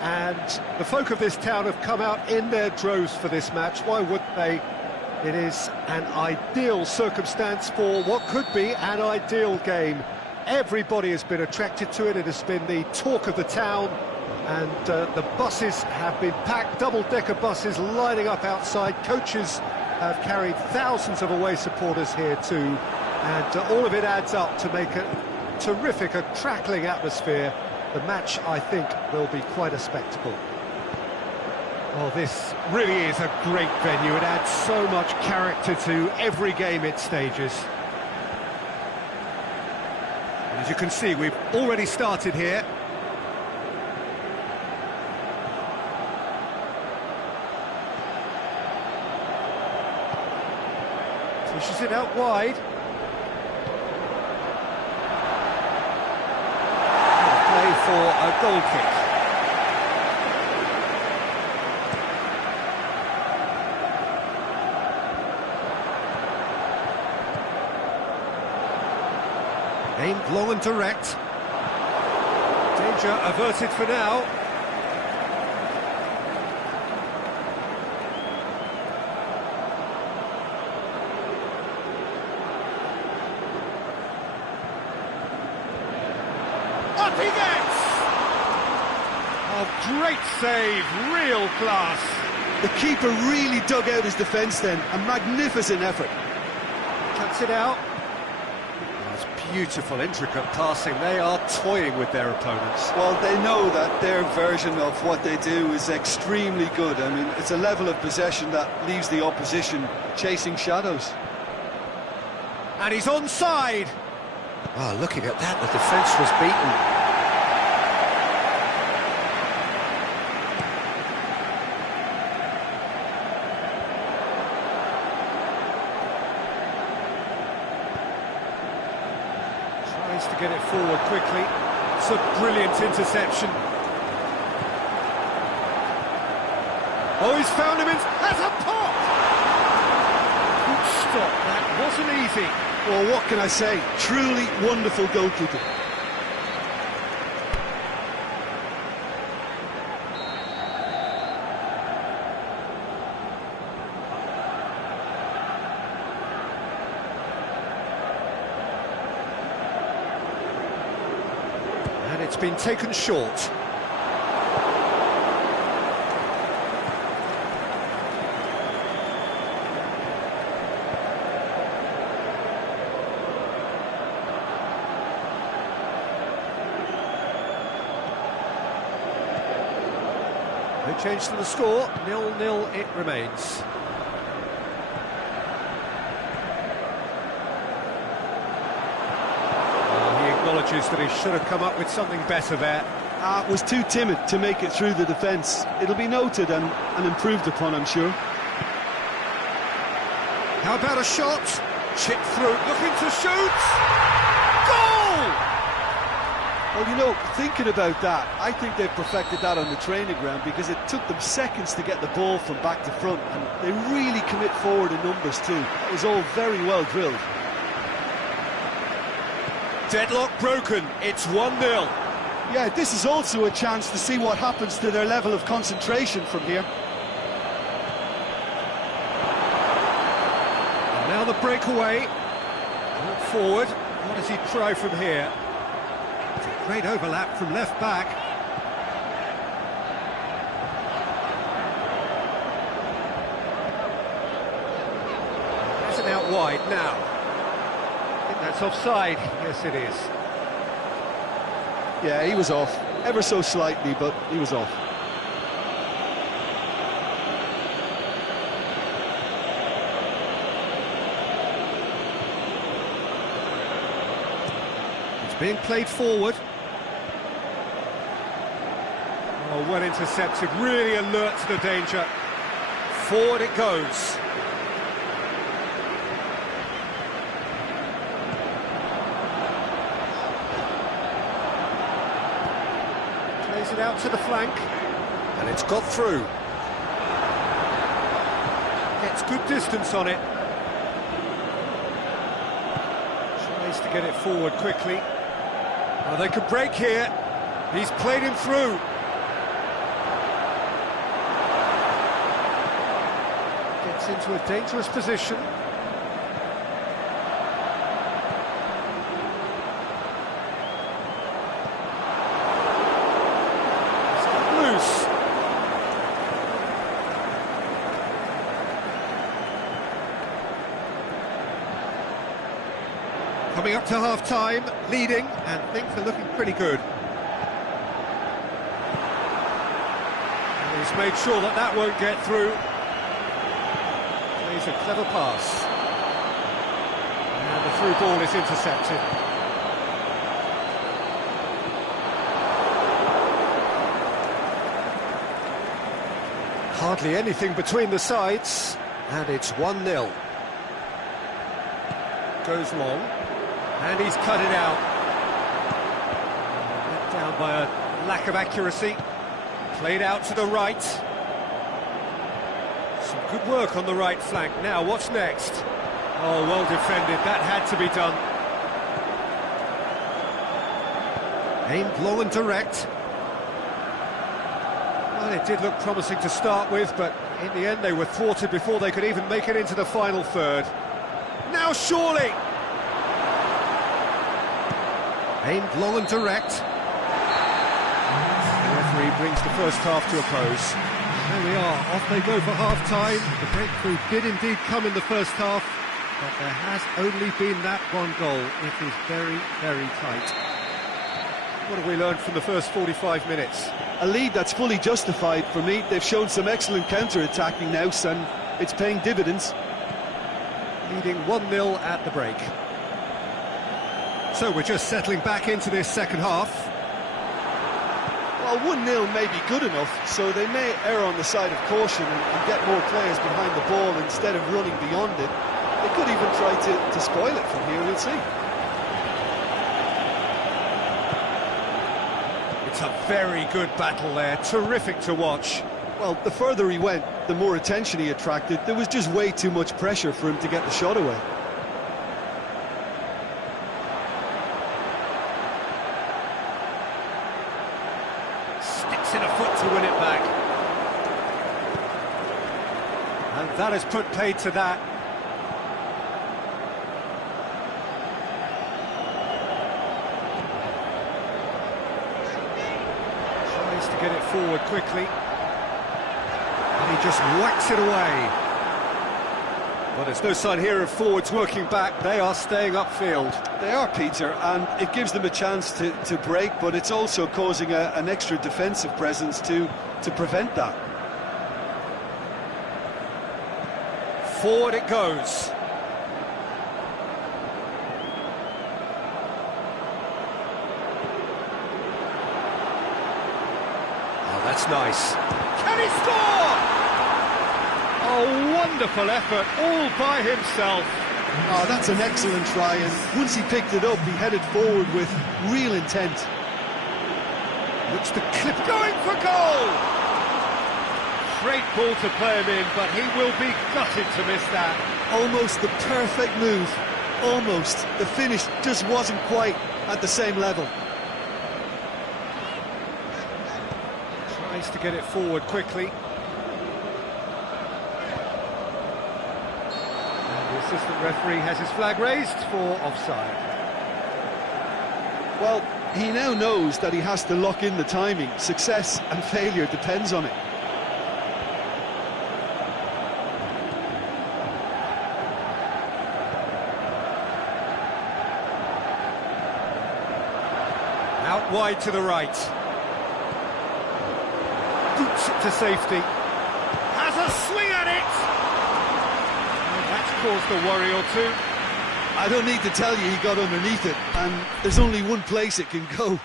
and the folk of this town have come out in their droves for this match. Why wouldn't they? It is an ideal circumstance for what could be an ideal game. Everybody has been attracted to it. It has been the talk of the town, and the buses have been packed, double-decker buses lining up outside. Coaches have carried thousands of away supporters here too, and all of it adds up to make a terrific, a crackling atmosphere. The match, I think, will be quite a spectacle. Well, this really is a great venue. It adds so much character to every game it stages. And as you can see, we've already started here. Pushes it out wide. Play for a goal kick. Aimed long and direct. Danger averted for now. Up he gets! Oh, great save, real class. The keeper really dug out his defence then, a magnificent effort. Cuts it out. Beautiful, intricate passing. They are toying with their opponents. Well, they know that their version of what they do is extremely good. I mean, it's a level of possession that leaves the opposition chasing shadows. And he's onside. Oh, looking at that, the defence was beaten. To get it forward quickly. It's a brilliant interception. Oh, he's found him in... That's a pop! Good stop, that wasn't easy. Well, what can I say? Truly wonderful goalkeeping. And it's been taken short. No change to the score, 0-0 it remains. Acknowledges that he should have come up with something better there. Was too timid to make it through the defence. It'll be noted and improved upon, I'm sure. How about a shot? Chip through, looking to shoot! Goal! Well, you know, thinking about that, I think they've perfected that on the training ground because it took them seconds to get the ball from back to front, and they really commit forward in numbers too. That was all very well drilled. Deadlock broken, it's 1-0. Yeah, this is also a chance to see what happens to their level of concentration from here. And now the breakaway. Look forward, what does he try from here? It's a great overlap from left back. That's it out wide now. That's offside. Yes, it is. Yeah, he was off. Ever so slightly, but he was off. It's being played forward. Oh, well intercepted. Really alert to the danger. Forward it goes. It out to the flank, and it's got through. Gets good distance on it. Tries to get it forward quickly. Oh, they could break here. He's played him through. Gets into a dangerous position. Coming up to half-time, leading, and things are looking pretty good. And he's made sure that that won't get through. Plays a clever pass. And the through ball is intercepted. Hardly anything between the sides, and it's 1-0. Goes long, and he's cut it out. Let down by a lack of accuracy. Played out to the right. Some good work on the right flank. Now, what's next? Oh, well defended. That had to be done. Aimed low and direct. Well, it did look promising to start with, but in the end they were thwarted before they could even make it into the final third. Now surely! Aimed low and direct. The referee brings the first half to a close. There we are, off they go for half-time. The breakthrough did indeed come in the first half, but there has only been that one goal. It is very, very tight. What have we learned from the first 45 minutes? A lead that's fully justified for me. They've shown some excellent counter-attacking now, and it's paying dividends. Leading 1-0 at the break. So we're just settling back into this second half. Well, 1-0 may be good enough, so they may err on the side of caution and get more players behind the ball instead of running beyond it. They could even try to spoil it from here, we'll see. It's a very good battle there, terrific to watch. Well, the further he went, the more attention he attracted. There was just way too much pressure for him to get the shot away. Sticks in a foot to win it back. And that has put paid to that. Tries to get it forward quickly. And he just whacks it away. Well, there's no sign here of forwards working back. They are staying upfield. They are, Peter, and it gives them a chance to break, but it's also causing an extra defensive presence to prevent that. Forward it goes. Oh, that's nice. Can he score? Oh, wonderful effort, all by himself. Oh, that's an excellent try, and once he picked it up, he headed forward with real intent. Looks to clip, going for goal! Great ball to play him in, but he will be gutted to miss that. Almost the perfect move, almost. The finish just wasn't quite at the same level. Tries to get it forward quickly. The assistant referee has his flag raised for offside. Well, he now knows that he has to lock in the timing. Success and failure depends on it. Out wide to the right. Boots it to safety. Has a swing at it! That's caused a worry or two. I don't need to tell you he got underneath it, and there's only one place it can go.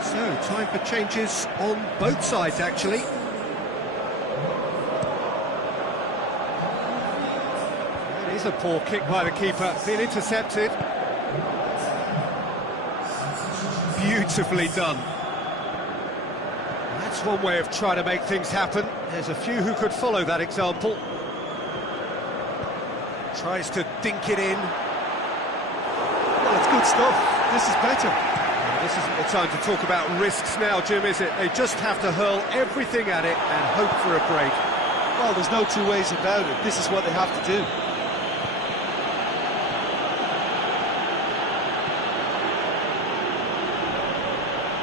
So, time for changes on both sides, actually. That is a poor kick by the keeper, being intercepted. Beautifully done. That's one way of trying to make things happen. There's a few who could follow that example. Tries to dink it in. Well, it's good stuff. This is better. This isn't the time to talk about risks now, Jim, is it? They just have to hurl everything at it and hope for a break. Well, there's no two ways about it. This is what they have to do.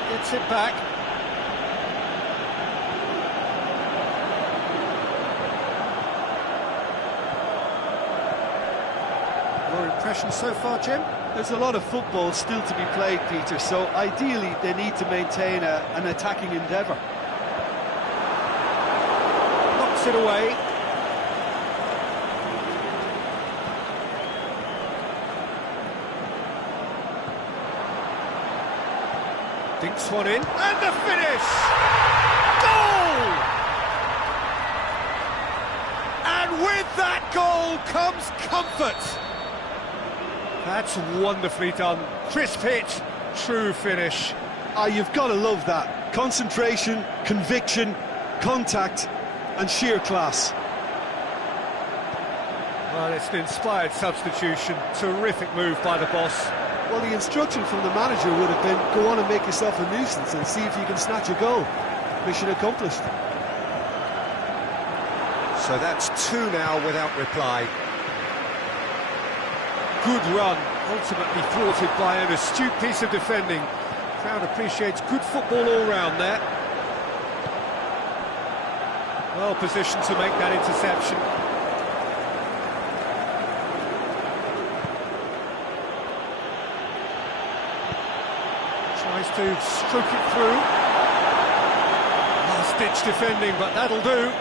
Gets it back. Your impression so far, Jim? There's a lot of football still to be played, Peter, so ideally they need to maintain an attacking endeavour. Knocks it away. Dinks one in, and the finish! Goal! And with that goal comes comfort. That's wonderfully done. Crisp hit, true finish. Ah, you've got to love that. Concentration, conviction, contact, and sheer class. Well, it's an inspired substitution. Terrific move by the boss. Well, the instruction from the manager would have been, go on and make yourself a nuisance and see if you can snatch a goal. Mission accomplished. So that's two now without reply. Good run, ultimately thwarted by an astute piece of defending. Crowd appreciates good football all round there. Well positioned to make that interception. Tries to stroke it through. Last-ditch defending, but that'll do.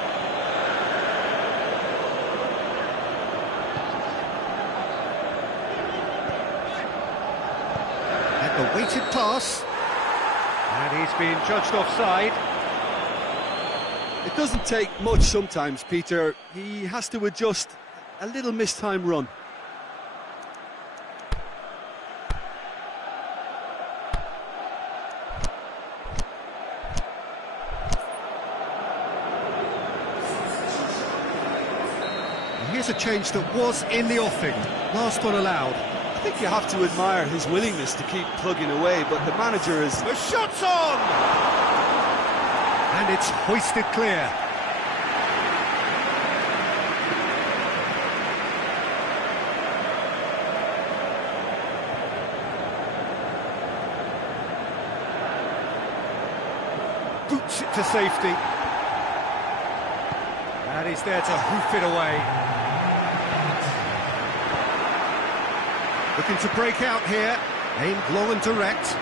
And the weighted pass. And he's been judged offside. It doesn't take much sometimes, Peter. He has to adjust a little mistimed run. Here's a change that was in the offing. Last one allowed. I think you have to admire his willingness to keep plugging away, but the manager is... The shot's on! And it's hoisted clear. Boots it to safety. And he's there to hoof it away. Looking to break out here, aimed long and direct.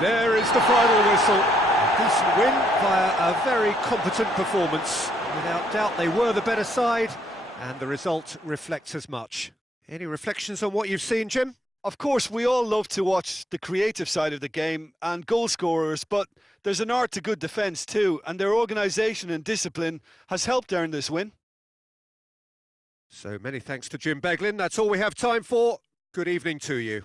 There is the final whistle. A decent win via a very competent performance. Without doubt they were the better side, and the result reflects as much. Any reflections on what you've seen, Jim? Of course, we all love to watch the creative side of the game and goal scorers, but there's an art to good defence too, and their organisation and discipline has helped earn this win. So many thanks to Jim Beglin. That's all we have time for. Good evening to you.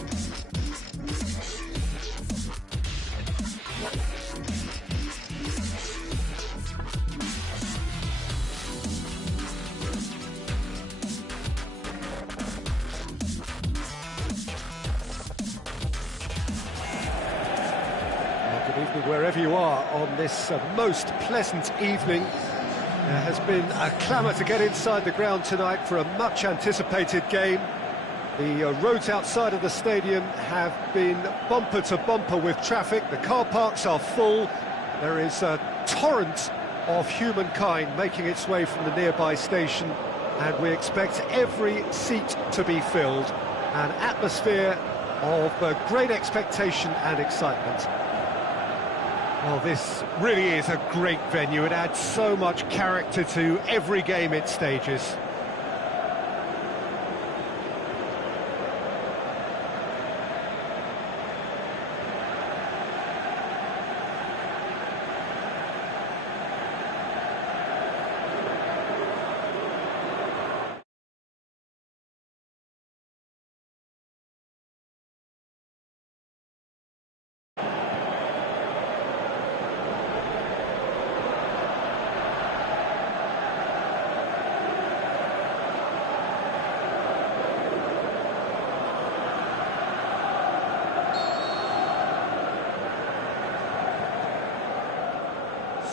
Good evening wherever you are on this most pleasant evening. There has been a clamour to get inside the ground tonight for a much anticipated game. The roads outside of the stadium have been bumper to bumper with traffic. The car parks are full. There is a torrent of humankind making its way from the nearby station, and we expect every seat to be filled. An atmosphere of great expectation and excitement. Well, this really is a great venue. It adds so much character to every game it stages.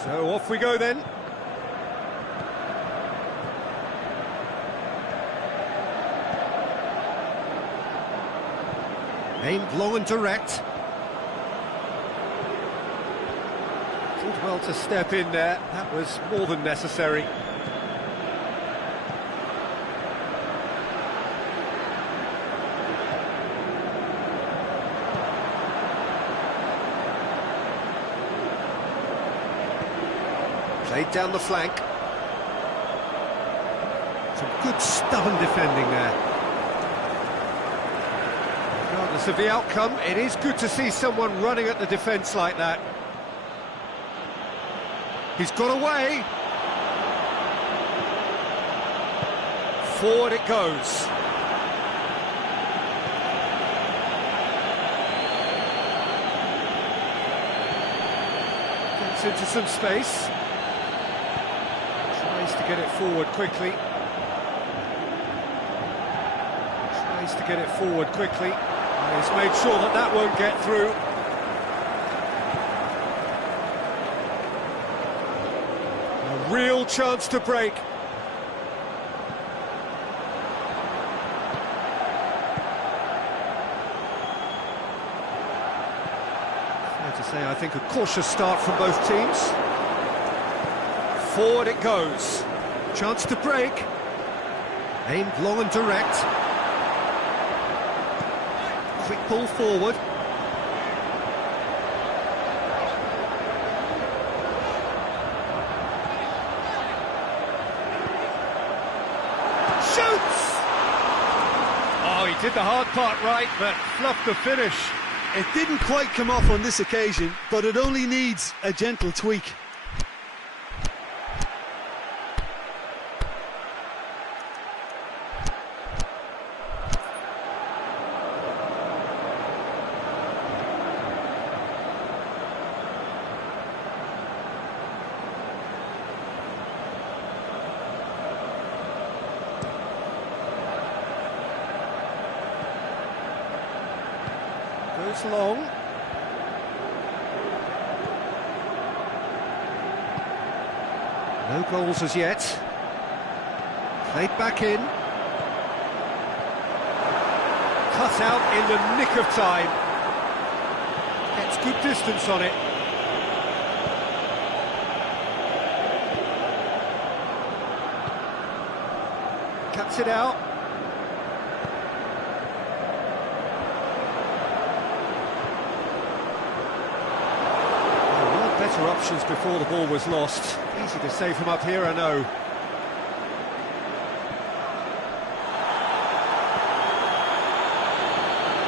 So off we go then. Aimed long and direct. Did well to step in there. That was more than necessary. Played down the flank. Some good stubborn defending there. Regardless of the outcome, it is good to see someone running at the defence like that. He's got away. Forward it goes. Gets into some space. Tries to get it forward quickly. Tries to get it forward quickly. And he's made sure that that won't get through. A real chance to break. Fair to say, I think a cautious start from both teams. Forward it goes. Chance to break. Aimed long and direct. Quick pull forward. Shoots! Oh, he did the hard part right, but fluffed the finish. It didn't quite come off on this occasion, but it only needs a gentle tweak. Goes long. No goals as yet. Played back in. Cut out in the nick of time. Gets good distance on it. Cuts it out. Better options before the ball was lost. Easy to save from up here, I know.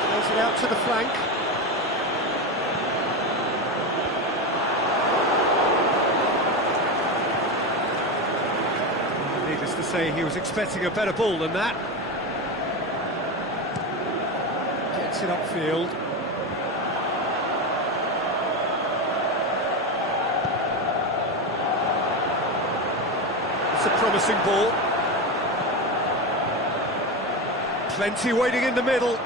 Plays it out to the flank. Needless to say, he was expecting a better ball than that. Gets Gets it upfield. It's a promising ball. Plenty waiting in the middle.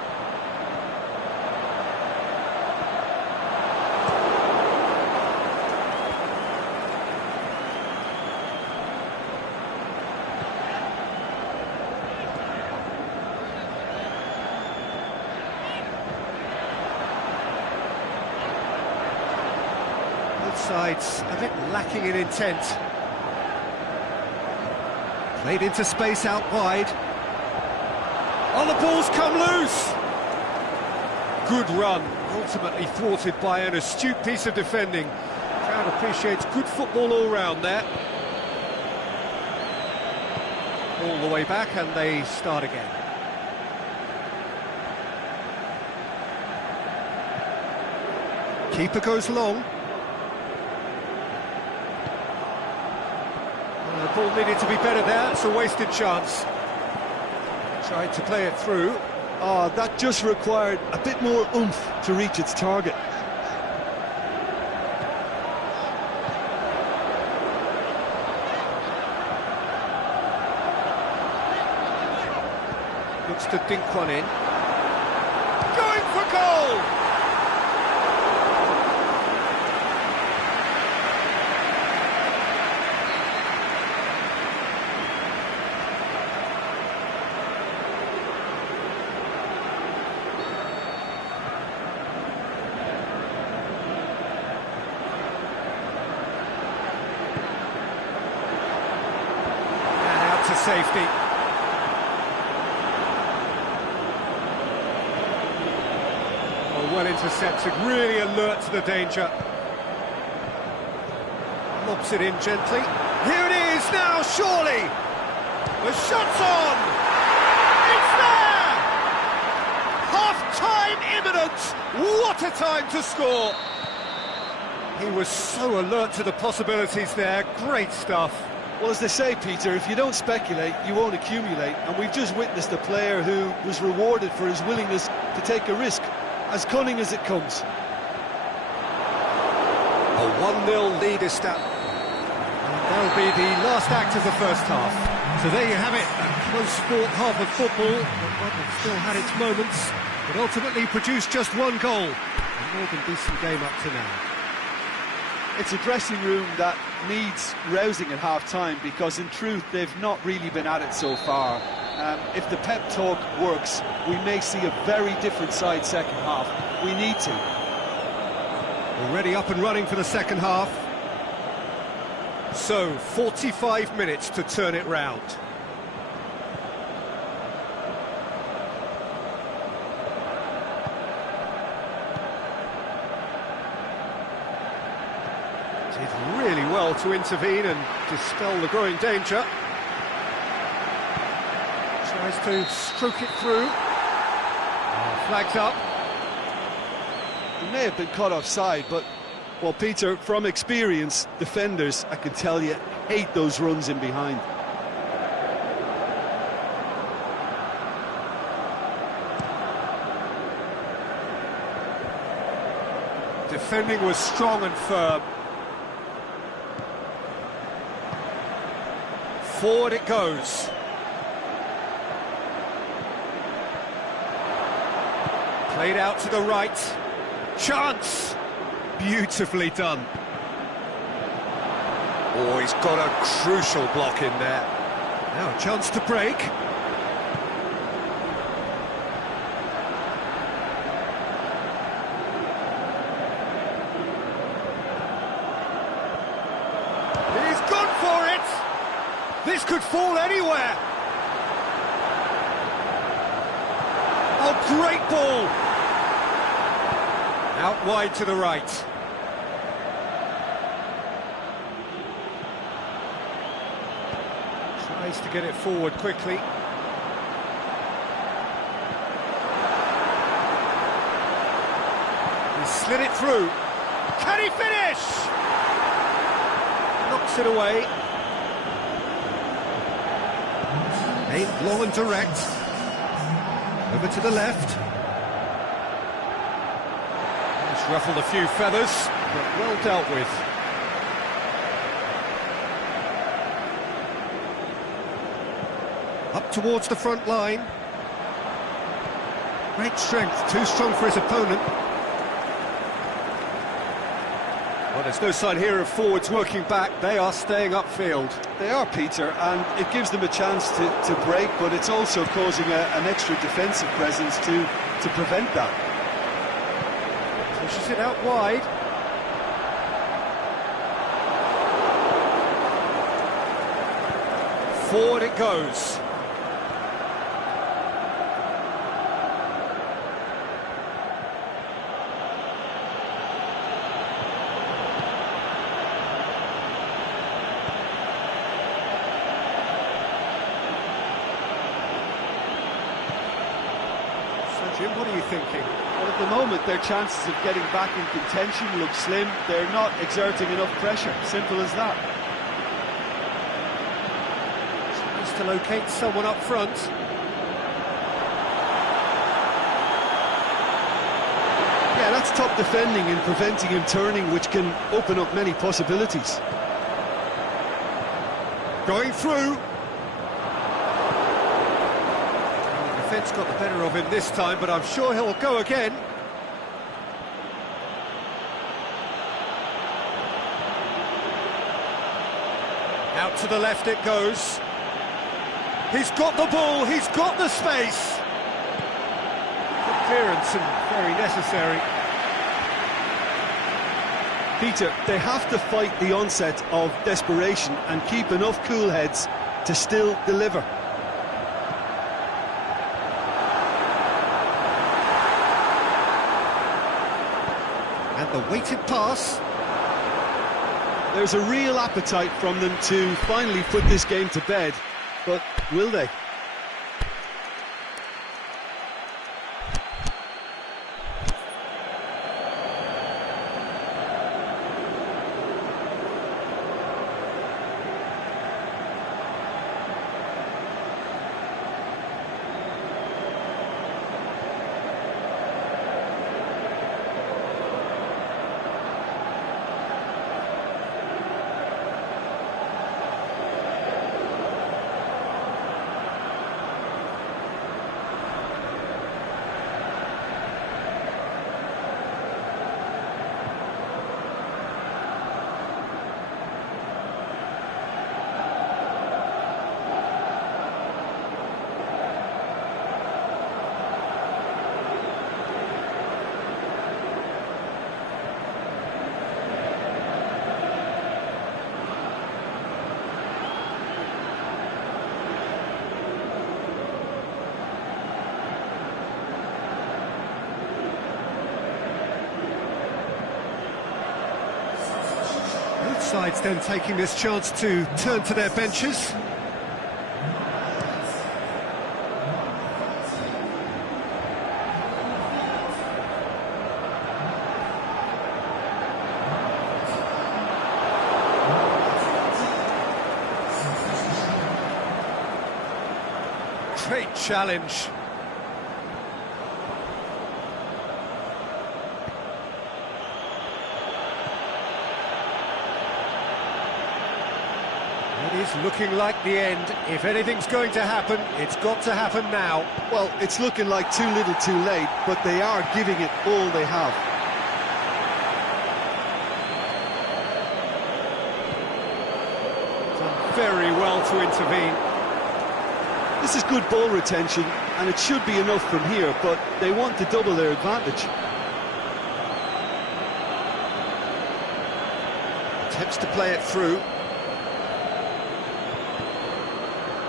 Both sides a bit lacking in intent. Played into space out wide. Oh, the ball's come loose! Good run, ultimately thwarted by an astute piece of defending. Crowd appreciates good football all round there. All the way back and they start again. Keeper goes long. The ball needed to be better there, it's a wasted chance. Tried to play it through. Oh, that just required a bit more oomph to reach its target. Looks to dink one in. Going for goal! To safety. Oh, well intercepted, really alert to the danger. Lobs it in gently. Here it is now, surely! The shot's on! It's there! Half-time imminent! What a time to score! He was so alert to the possibilities there, great stuff. Well, as they say, Peter, if you don't speculate, you won't accumulate. And we've just witnessed a player who was rewarded for his willingness to take a risk, as cunning as it comes. A 1-0 lead established. That'll be the last act of the first half. So there you have it, a close-fought half of football. That still had its moments, but ultimately produced just one goal. A more than decent game up to now. It's a dressing room that needs rousing at half-time, because in truth they've not really been at it so far. If the pep talk works, we may see a very different side second half. We need to. Already up and running for the second half. So, 45 minutes to turn it round. Did really well to intervene and dispel the growing danger. Tries to stroke it through. Flags up. He may have been caught offside, but, well, Peter, from experience, defenders, I can tell you, hate those runs in behind. Defending was strong and firm. Forward it goes. Played out to the right. Chance! Beautifully done. Oh, he's got a crucial block in there. Now a chance to break. He's gone for it! This could fall anywhere! Oh, great ball! Out wide to the right. Tries to get it forward quickly. He slid it through. Can he finish? Knocks it away. Aimed long and direct. Over to the left. It's ruffled a few feathers, but well dealt with. Up towards the front line. Great strength, too strong for his opponent. Well, there's no sign here of forwards working back, they are staying upfield. They are, Peter, and it gives them a chance to break, but it's also causing an extra defensive presence to prevent that. Pushes it out wide. Forward it goes. Jim, what are you thinking? Well, at the moment, their chances of getting back in contention look slim. They're not exerting enough pressure. Simple as that. Tries to locate someone up front. Yeah, that's top defending and preventing him turning, which can open up many possibilities. Going through. Defence got the better of him this time, but I'm sure he'll go again. Out to the left it goes. He's got the ball, he's got the space. Good clearance and very necessary. Peter, they have to fight the onset of desperation and keep enough cool heads to still deliver. And the weighted pass. There's a real appetite from them to finally put this game to bed, but will they? Both sides then taking this chance to turn to their benches. Great challenge. It is looking like the end. If anything's going to happen, it's got to happen now. Well, it's looking like too little too late, but they are giving it all they have. Done very well to intervene. This is good ball retention, and it should be enough from here, but they want to double their advantage. Attempts to play it through.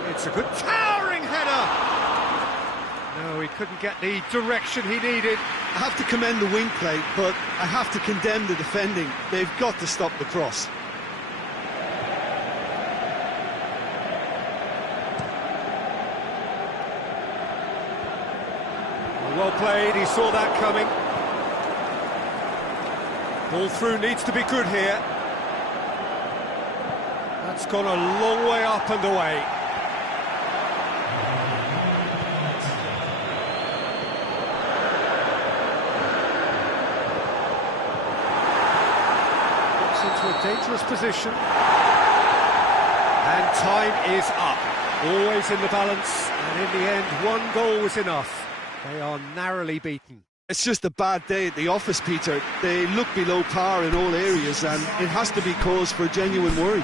It's a good towering header! No, he couldn't get the direction he needed. I have to commend the wing play, but I have to condemn the defending. They've got to stop the cross. Well played, he saw that coming. Ball through needs to be good here. That's gone a long way up and away. dangerous position. And time is up. Always in the balance, and in the end, one goal was enough. They are narrowly beaten. It's just a bad day at the office, Peter. They look below par in all areas, and it has to be cause for genuine worry.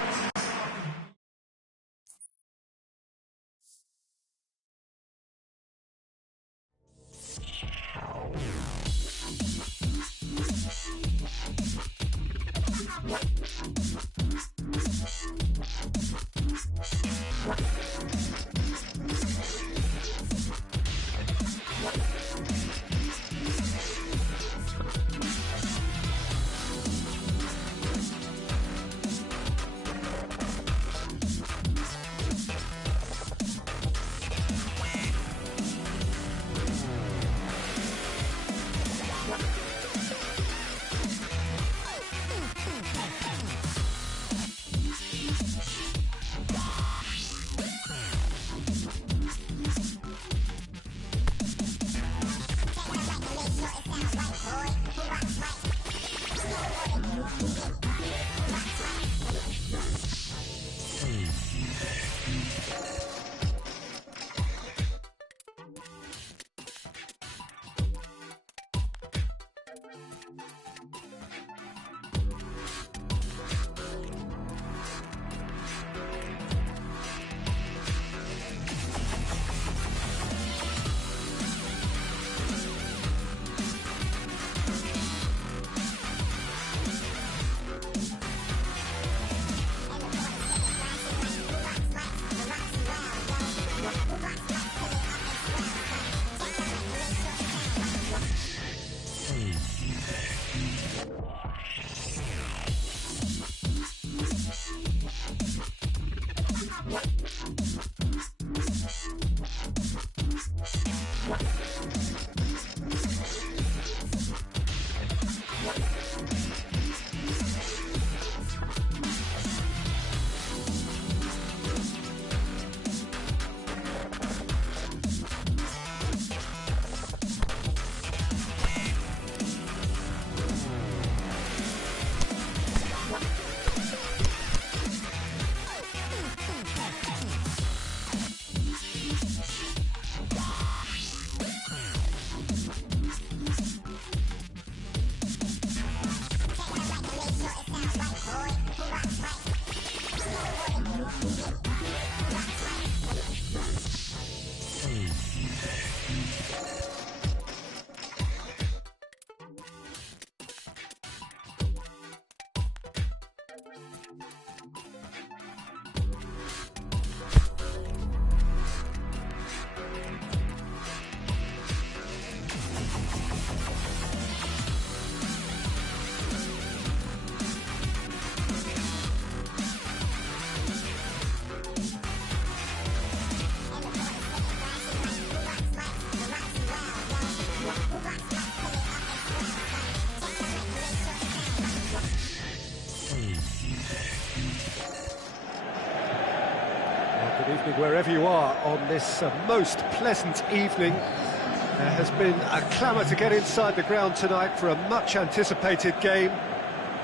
Good evening wherever you are on this most pleasant evening. There has been a clamour to get inside the ground tonight for a much anticipated game.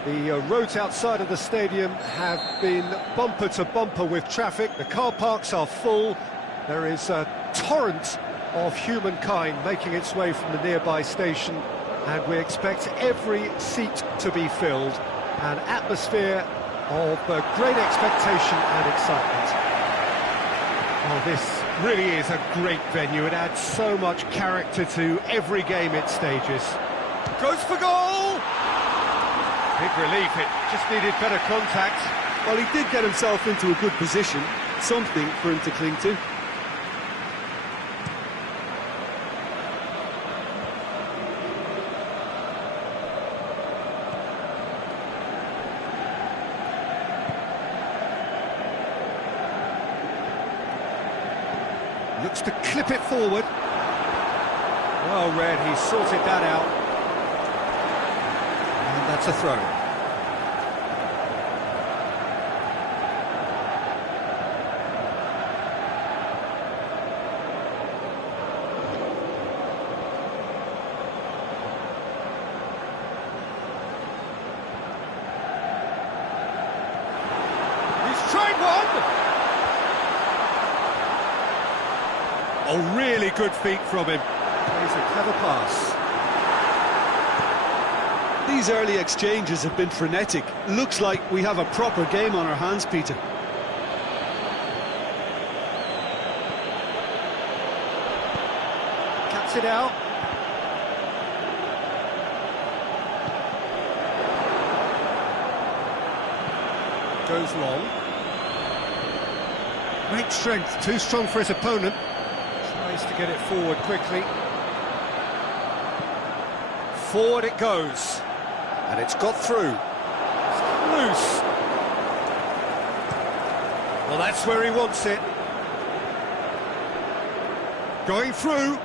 The roads outside of the stadium have been bumper to bumper with traffic. The car parks are full. There is a torrent of humankind making its way from the nearby station, and we expect every seat to be filled. An atmosphere of great expectation and excitement. Oh, this really is a great venue. It adds so much character to every game it stages. Goes for goal! Big relief, it just needed better contact. Well, he did get himself into a good position, something for him to cling to. Looks to clip it forward. Well read, he sorted that out. And that's a throw. one! Oh, really good feet from him. Plays a clever pass. These early exchanges have been frenetic. Looks like we have a proper game on our hands, Peter. Cuts it out. Goes long. Great strength, too strong for his opponent. Tries to get it forward quickly. Forward it goes. And it's got through. It's come loose. Well, that's where he wants it. Going through.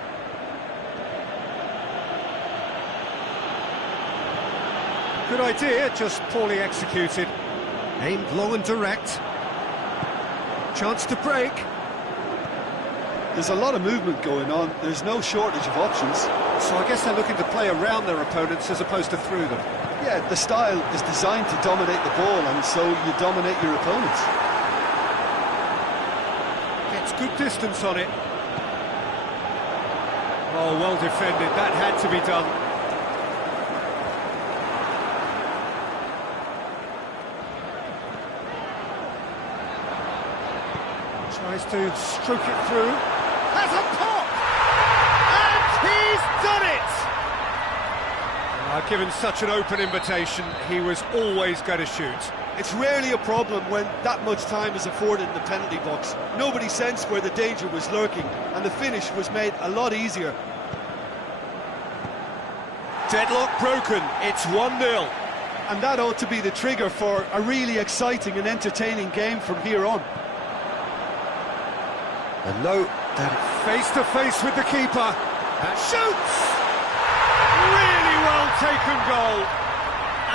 Good idea, just poorly executed. Aimed long and direct. Chance to break. There's a lot of movement going on. There's no shortage of options. So I guess they're looking to play around their opponents as opposed to through them. Yeah, the style is designed to dominate the ball, and so you dominate your opponents. Gets good distance on it. Oh, well defended. That had to be done. Tries to stroke it through. Has a pop! And he's done it! Given such an open invitation, he was always going to shoot. It's rarely a problem when that much time is afforded in the penalty box. Nobody sensed where the danger was lurking, and the finish was made a lot easier. Deadlock broken, it's 1-0. And that ought to be the trigger for a really exciting and entertaining game from here on. And note that face to face with the keeper. That shoots! Really well taken goal.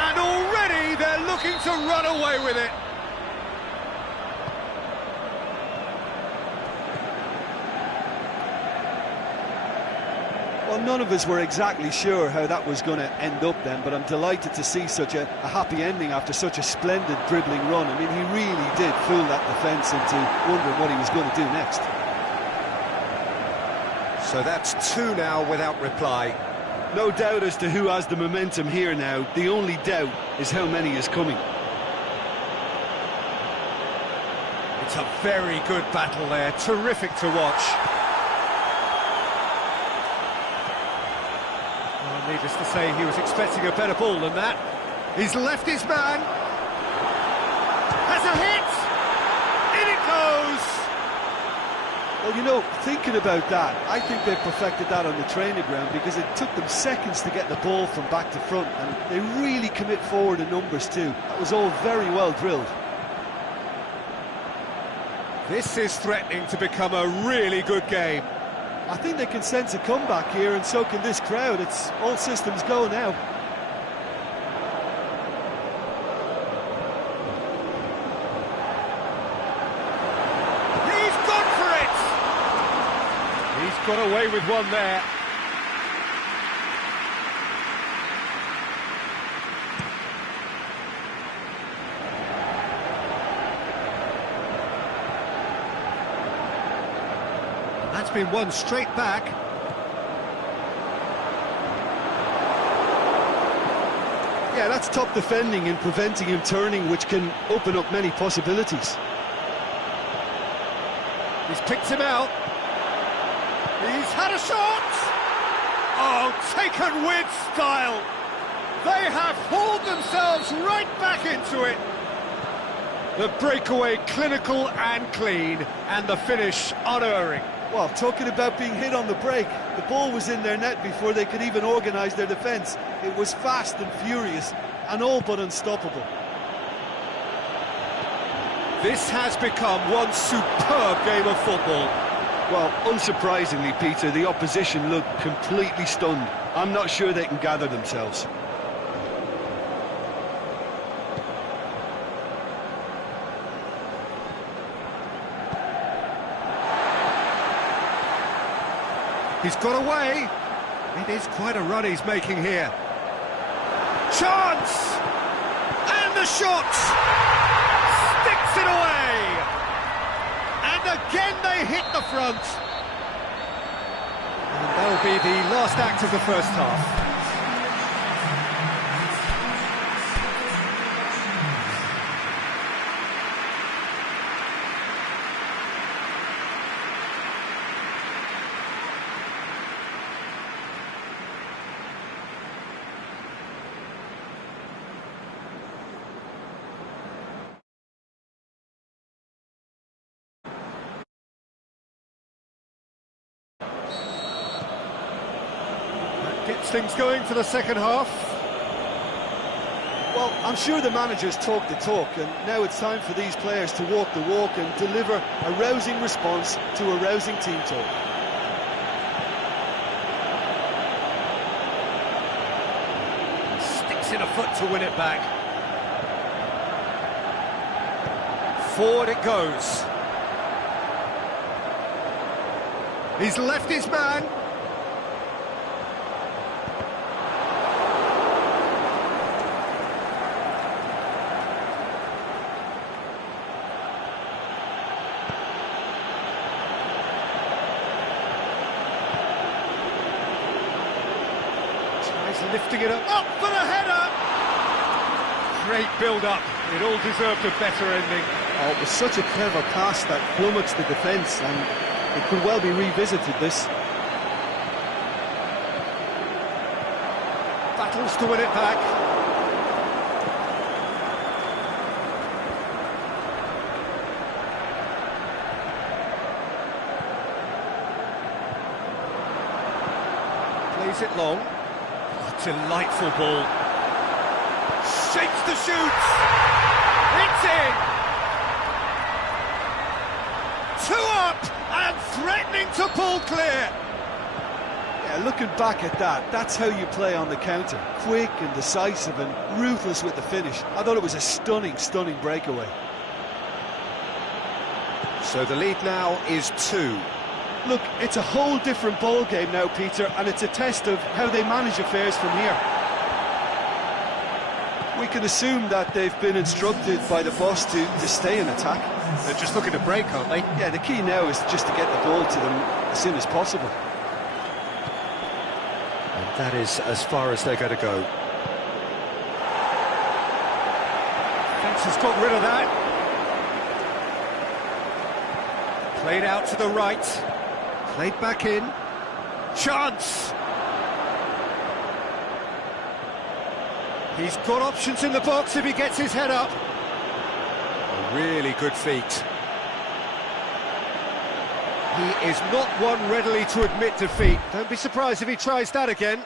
And already they're looking to run away with it. Well, none of us were exactly sure how that was going to end up then, but I'm delighted to see such a happy ending after such a splendid dribbling run. I mean, he really did fool that defence into wondering what he was going to do next. So that's 2 now without reply. No doubt as to who has the momentum here now. The only doubt is how many is coming. It's a very good battle there, terrific to watch. Well, needless to say, he was expecting a better ball than that. He's left his man. Has a hit! In it goes! Well, you know, thinking about that, I think they've perfected that on the training ground because it took them seconds to get the ball from back to front, and they really commit forward in numbers too. That was all very well drilled. This is threatening to become a really good game. I think they can sense a comeback here, and so can this crowd. It's all systems go now. Got away with one there. And that's been won straight back. Yeah, that's top defending and preventing him turning, which can open up many possibilities. He's picked him out. He's had a shot! Oh, taken with style! They have hauled themselves right back into it! The breakaway clinical and clean, and the finish unerring. Well, talking about being hit on the break, the ball was in their net before they could even organise their defence. It was fast and furious, and all but unstoppable. This has become one superb game of football. Well, unsurprisingly, Peter, the opposition looked completely stunned. I'm not sure they can gather themselves. He's got away. It is quite a run he's making here. Chance! And the shot! sticks it away! And again they hit the front. And that'll be the last act of the first half. Gets things going for the second half. Well, I'm sure the manager's talked the talk, and now it's time for these players to walk the walk and deliver a rousing response to a rousing team talk. Sticks in a foot to win it back. Forward it goes. He's left his man. Lifting it up for the header! Great build-up, it all deserved a better ending. Oh, it was such a clever pass that flummoxed the defence, and it could well be revisited, this. Battles to win it back. Plays it long. Delightful ball. Shapes the shoots. It's in. 2 up and threatening to pull clear. Yeah, looking back at that, that's how you play on the counter. Quick and decisive and ruthless with the finish. I thought it was a stunning breakaway. So the lead now is 2. Look, it's a whole different ball game now, Peter, and it's a test of how they manage affairs from here. We can assume that they've been instructed by the boss to stay in attack. They're just looking to break, aren't they? Yeah, the key now is just to get the ball to them as soon as possible. And that is as far as they're going to go. Fence has got rid of that. Played out to the right. Played back in. Chance! He's got options in the box if he gets his head up. A really good feat. He is not one readily to admit defeat. Don't be surprised if he tries that again.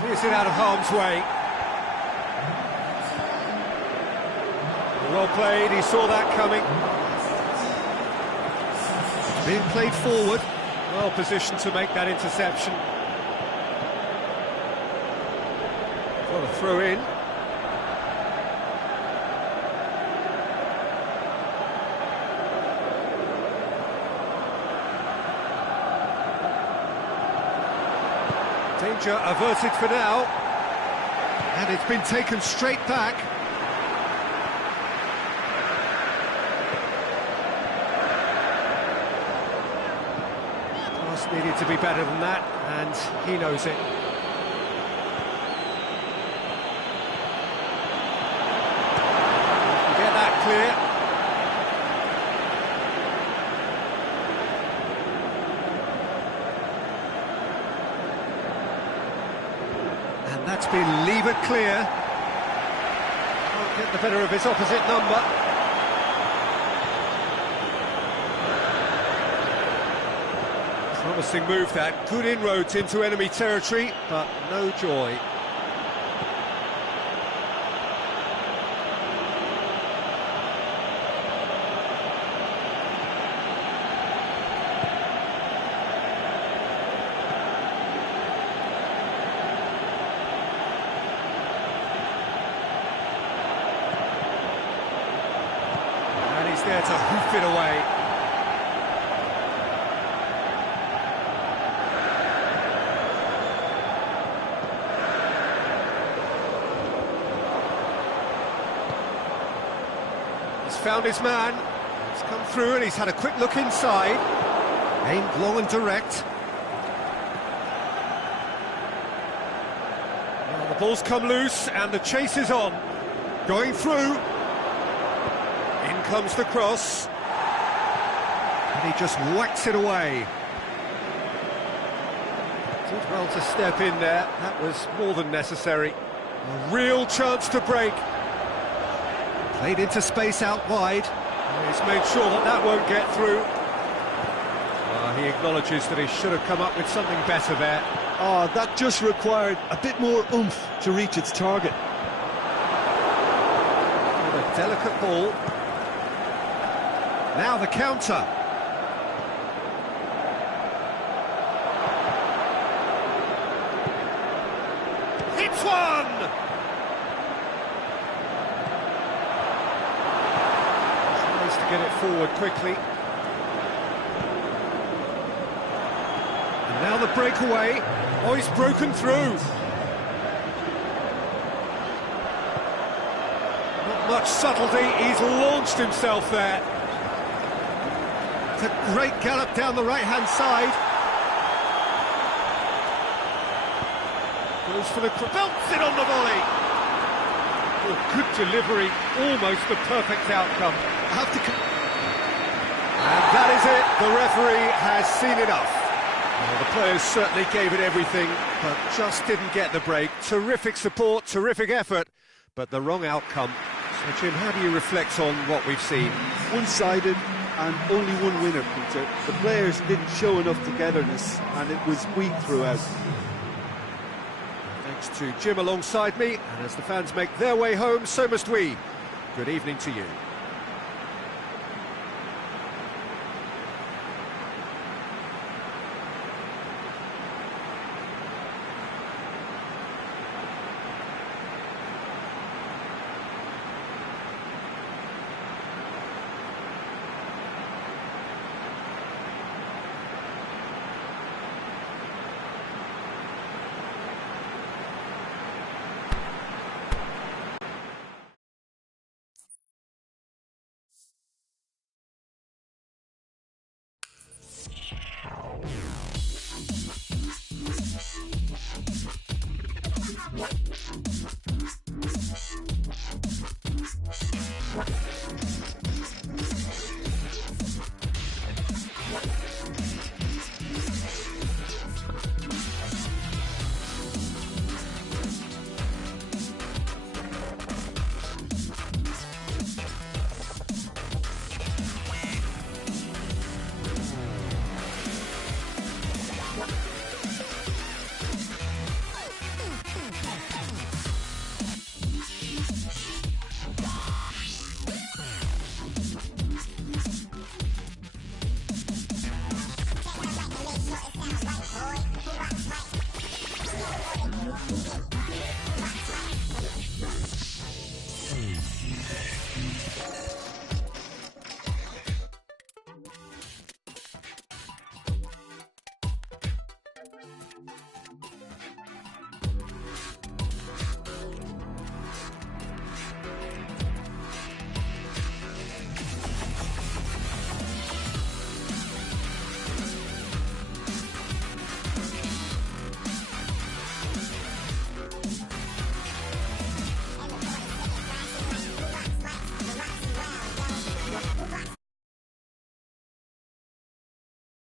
Clears it out of harm's way. Well played, he saw that coming. Being played forward, well positioned to make that interception. Got a throw in. Danger averted for now, and it's been taken straight back. needed to be better than that, and he knows it. Get that clear. And that's been levered clear. Can't get the better of his opposite number. Promising move that, good inroads into enemy territory, but no joy. And he's there to hoof it away. Found his man, he's come through and he's had a quick look inside, aimed long and direct. Now the ball's come loose and the chase is on, going through, in comes the cross, and he just whacks it away. Did well to step in there, that was more than necessary. A real chance to break. Played into space out wide. He's made sure that that won't get through. He acknowledges that he should have come up with something better there. Oh, that just required a bit more oomph to reach its target. With a delicate ball. Now the counter. Hits one! Get it forward quickly. And now the breakaway. Oh, he's broken through. Not much subtlety, he's launched himself there. It's a great gallop down the right-hand side. Goes for the... belts it on the volley. Oh, good delivery, almost the perfect outcome. I have to... And that is it, the referee has seen enough. Well, the players certainly gave it everything, but just didn't get the break. Terrific support, terrific effort, but the wrong outcome. So, Jim, how do you reflect on what we've seen? One-sided and only one winner, Peter. The players didn't show enough togetherness, and it was weak throughout. Thanks to Jim alongside me, and as the fans make their way home, so must we. Good evening to you.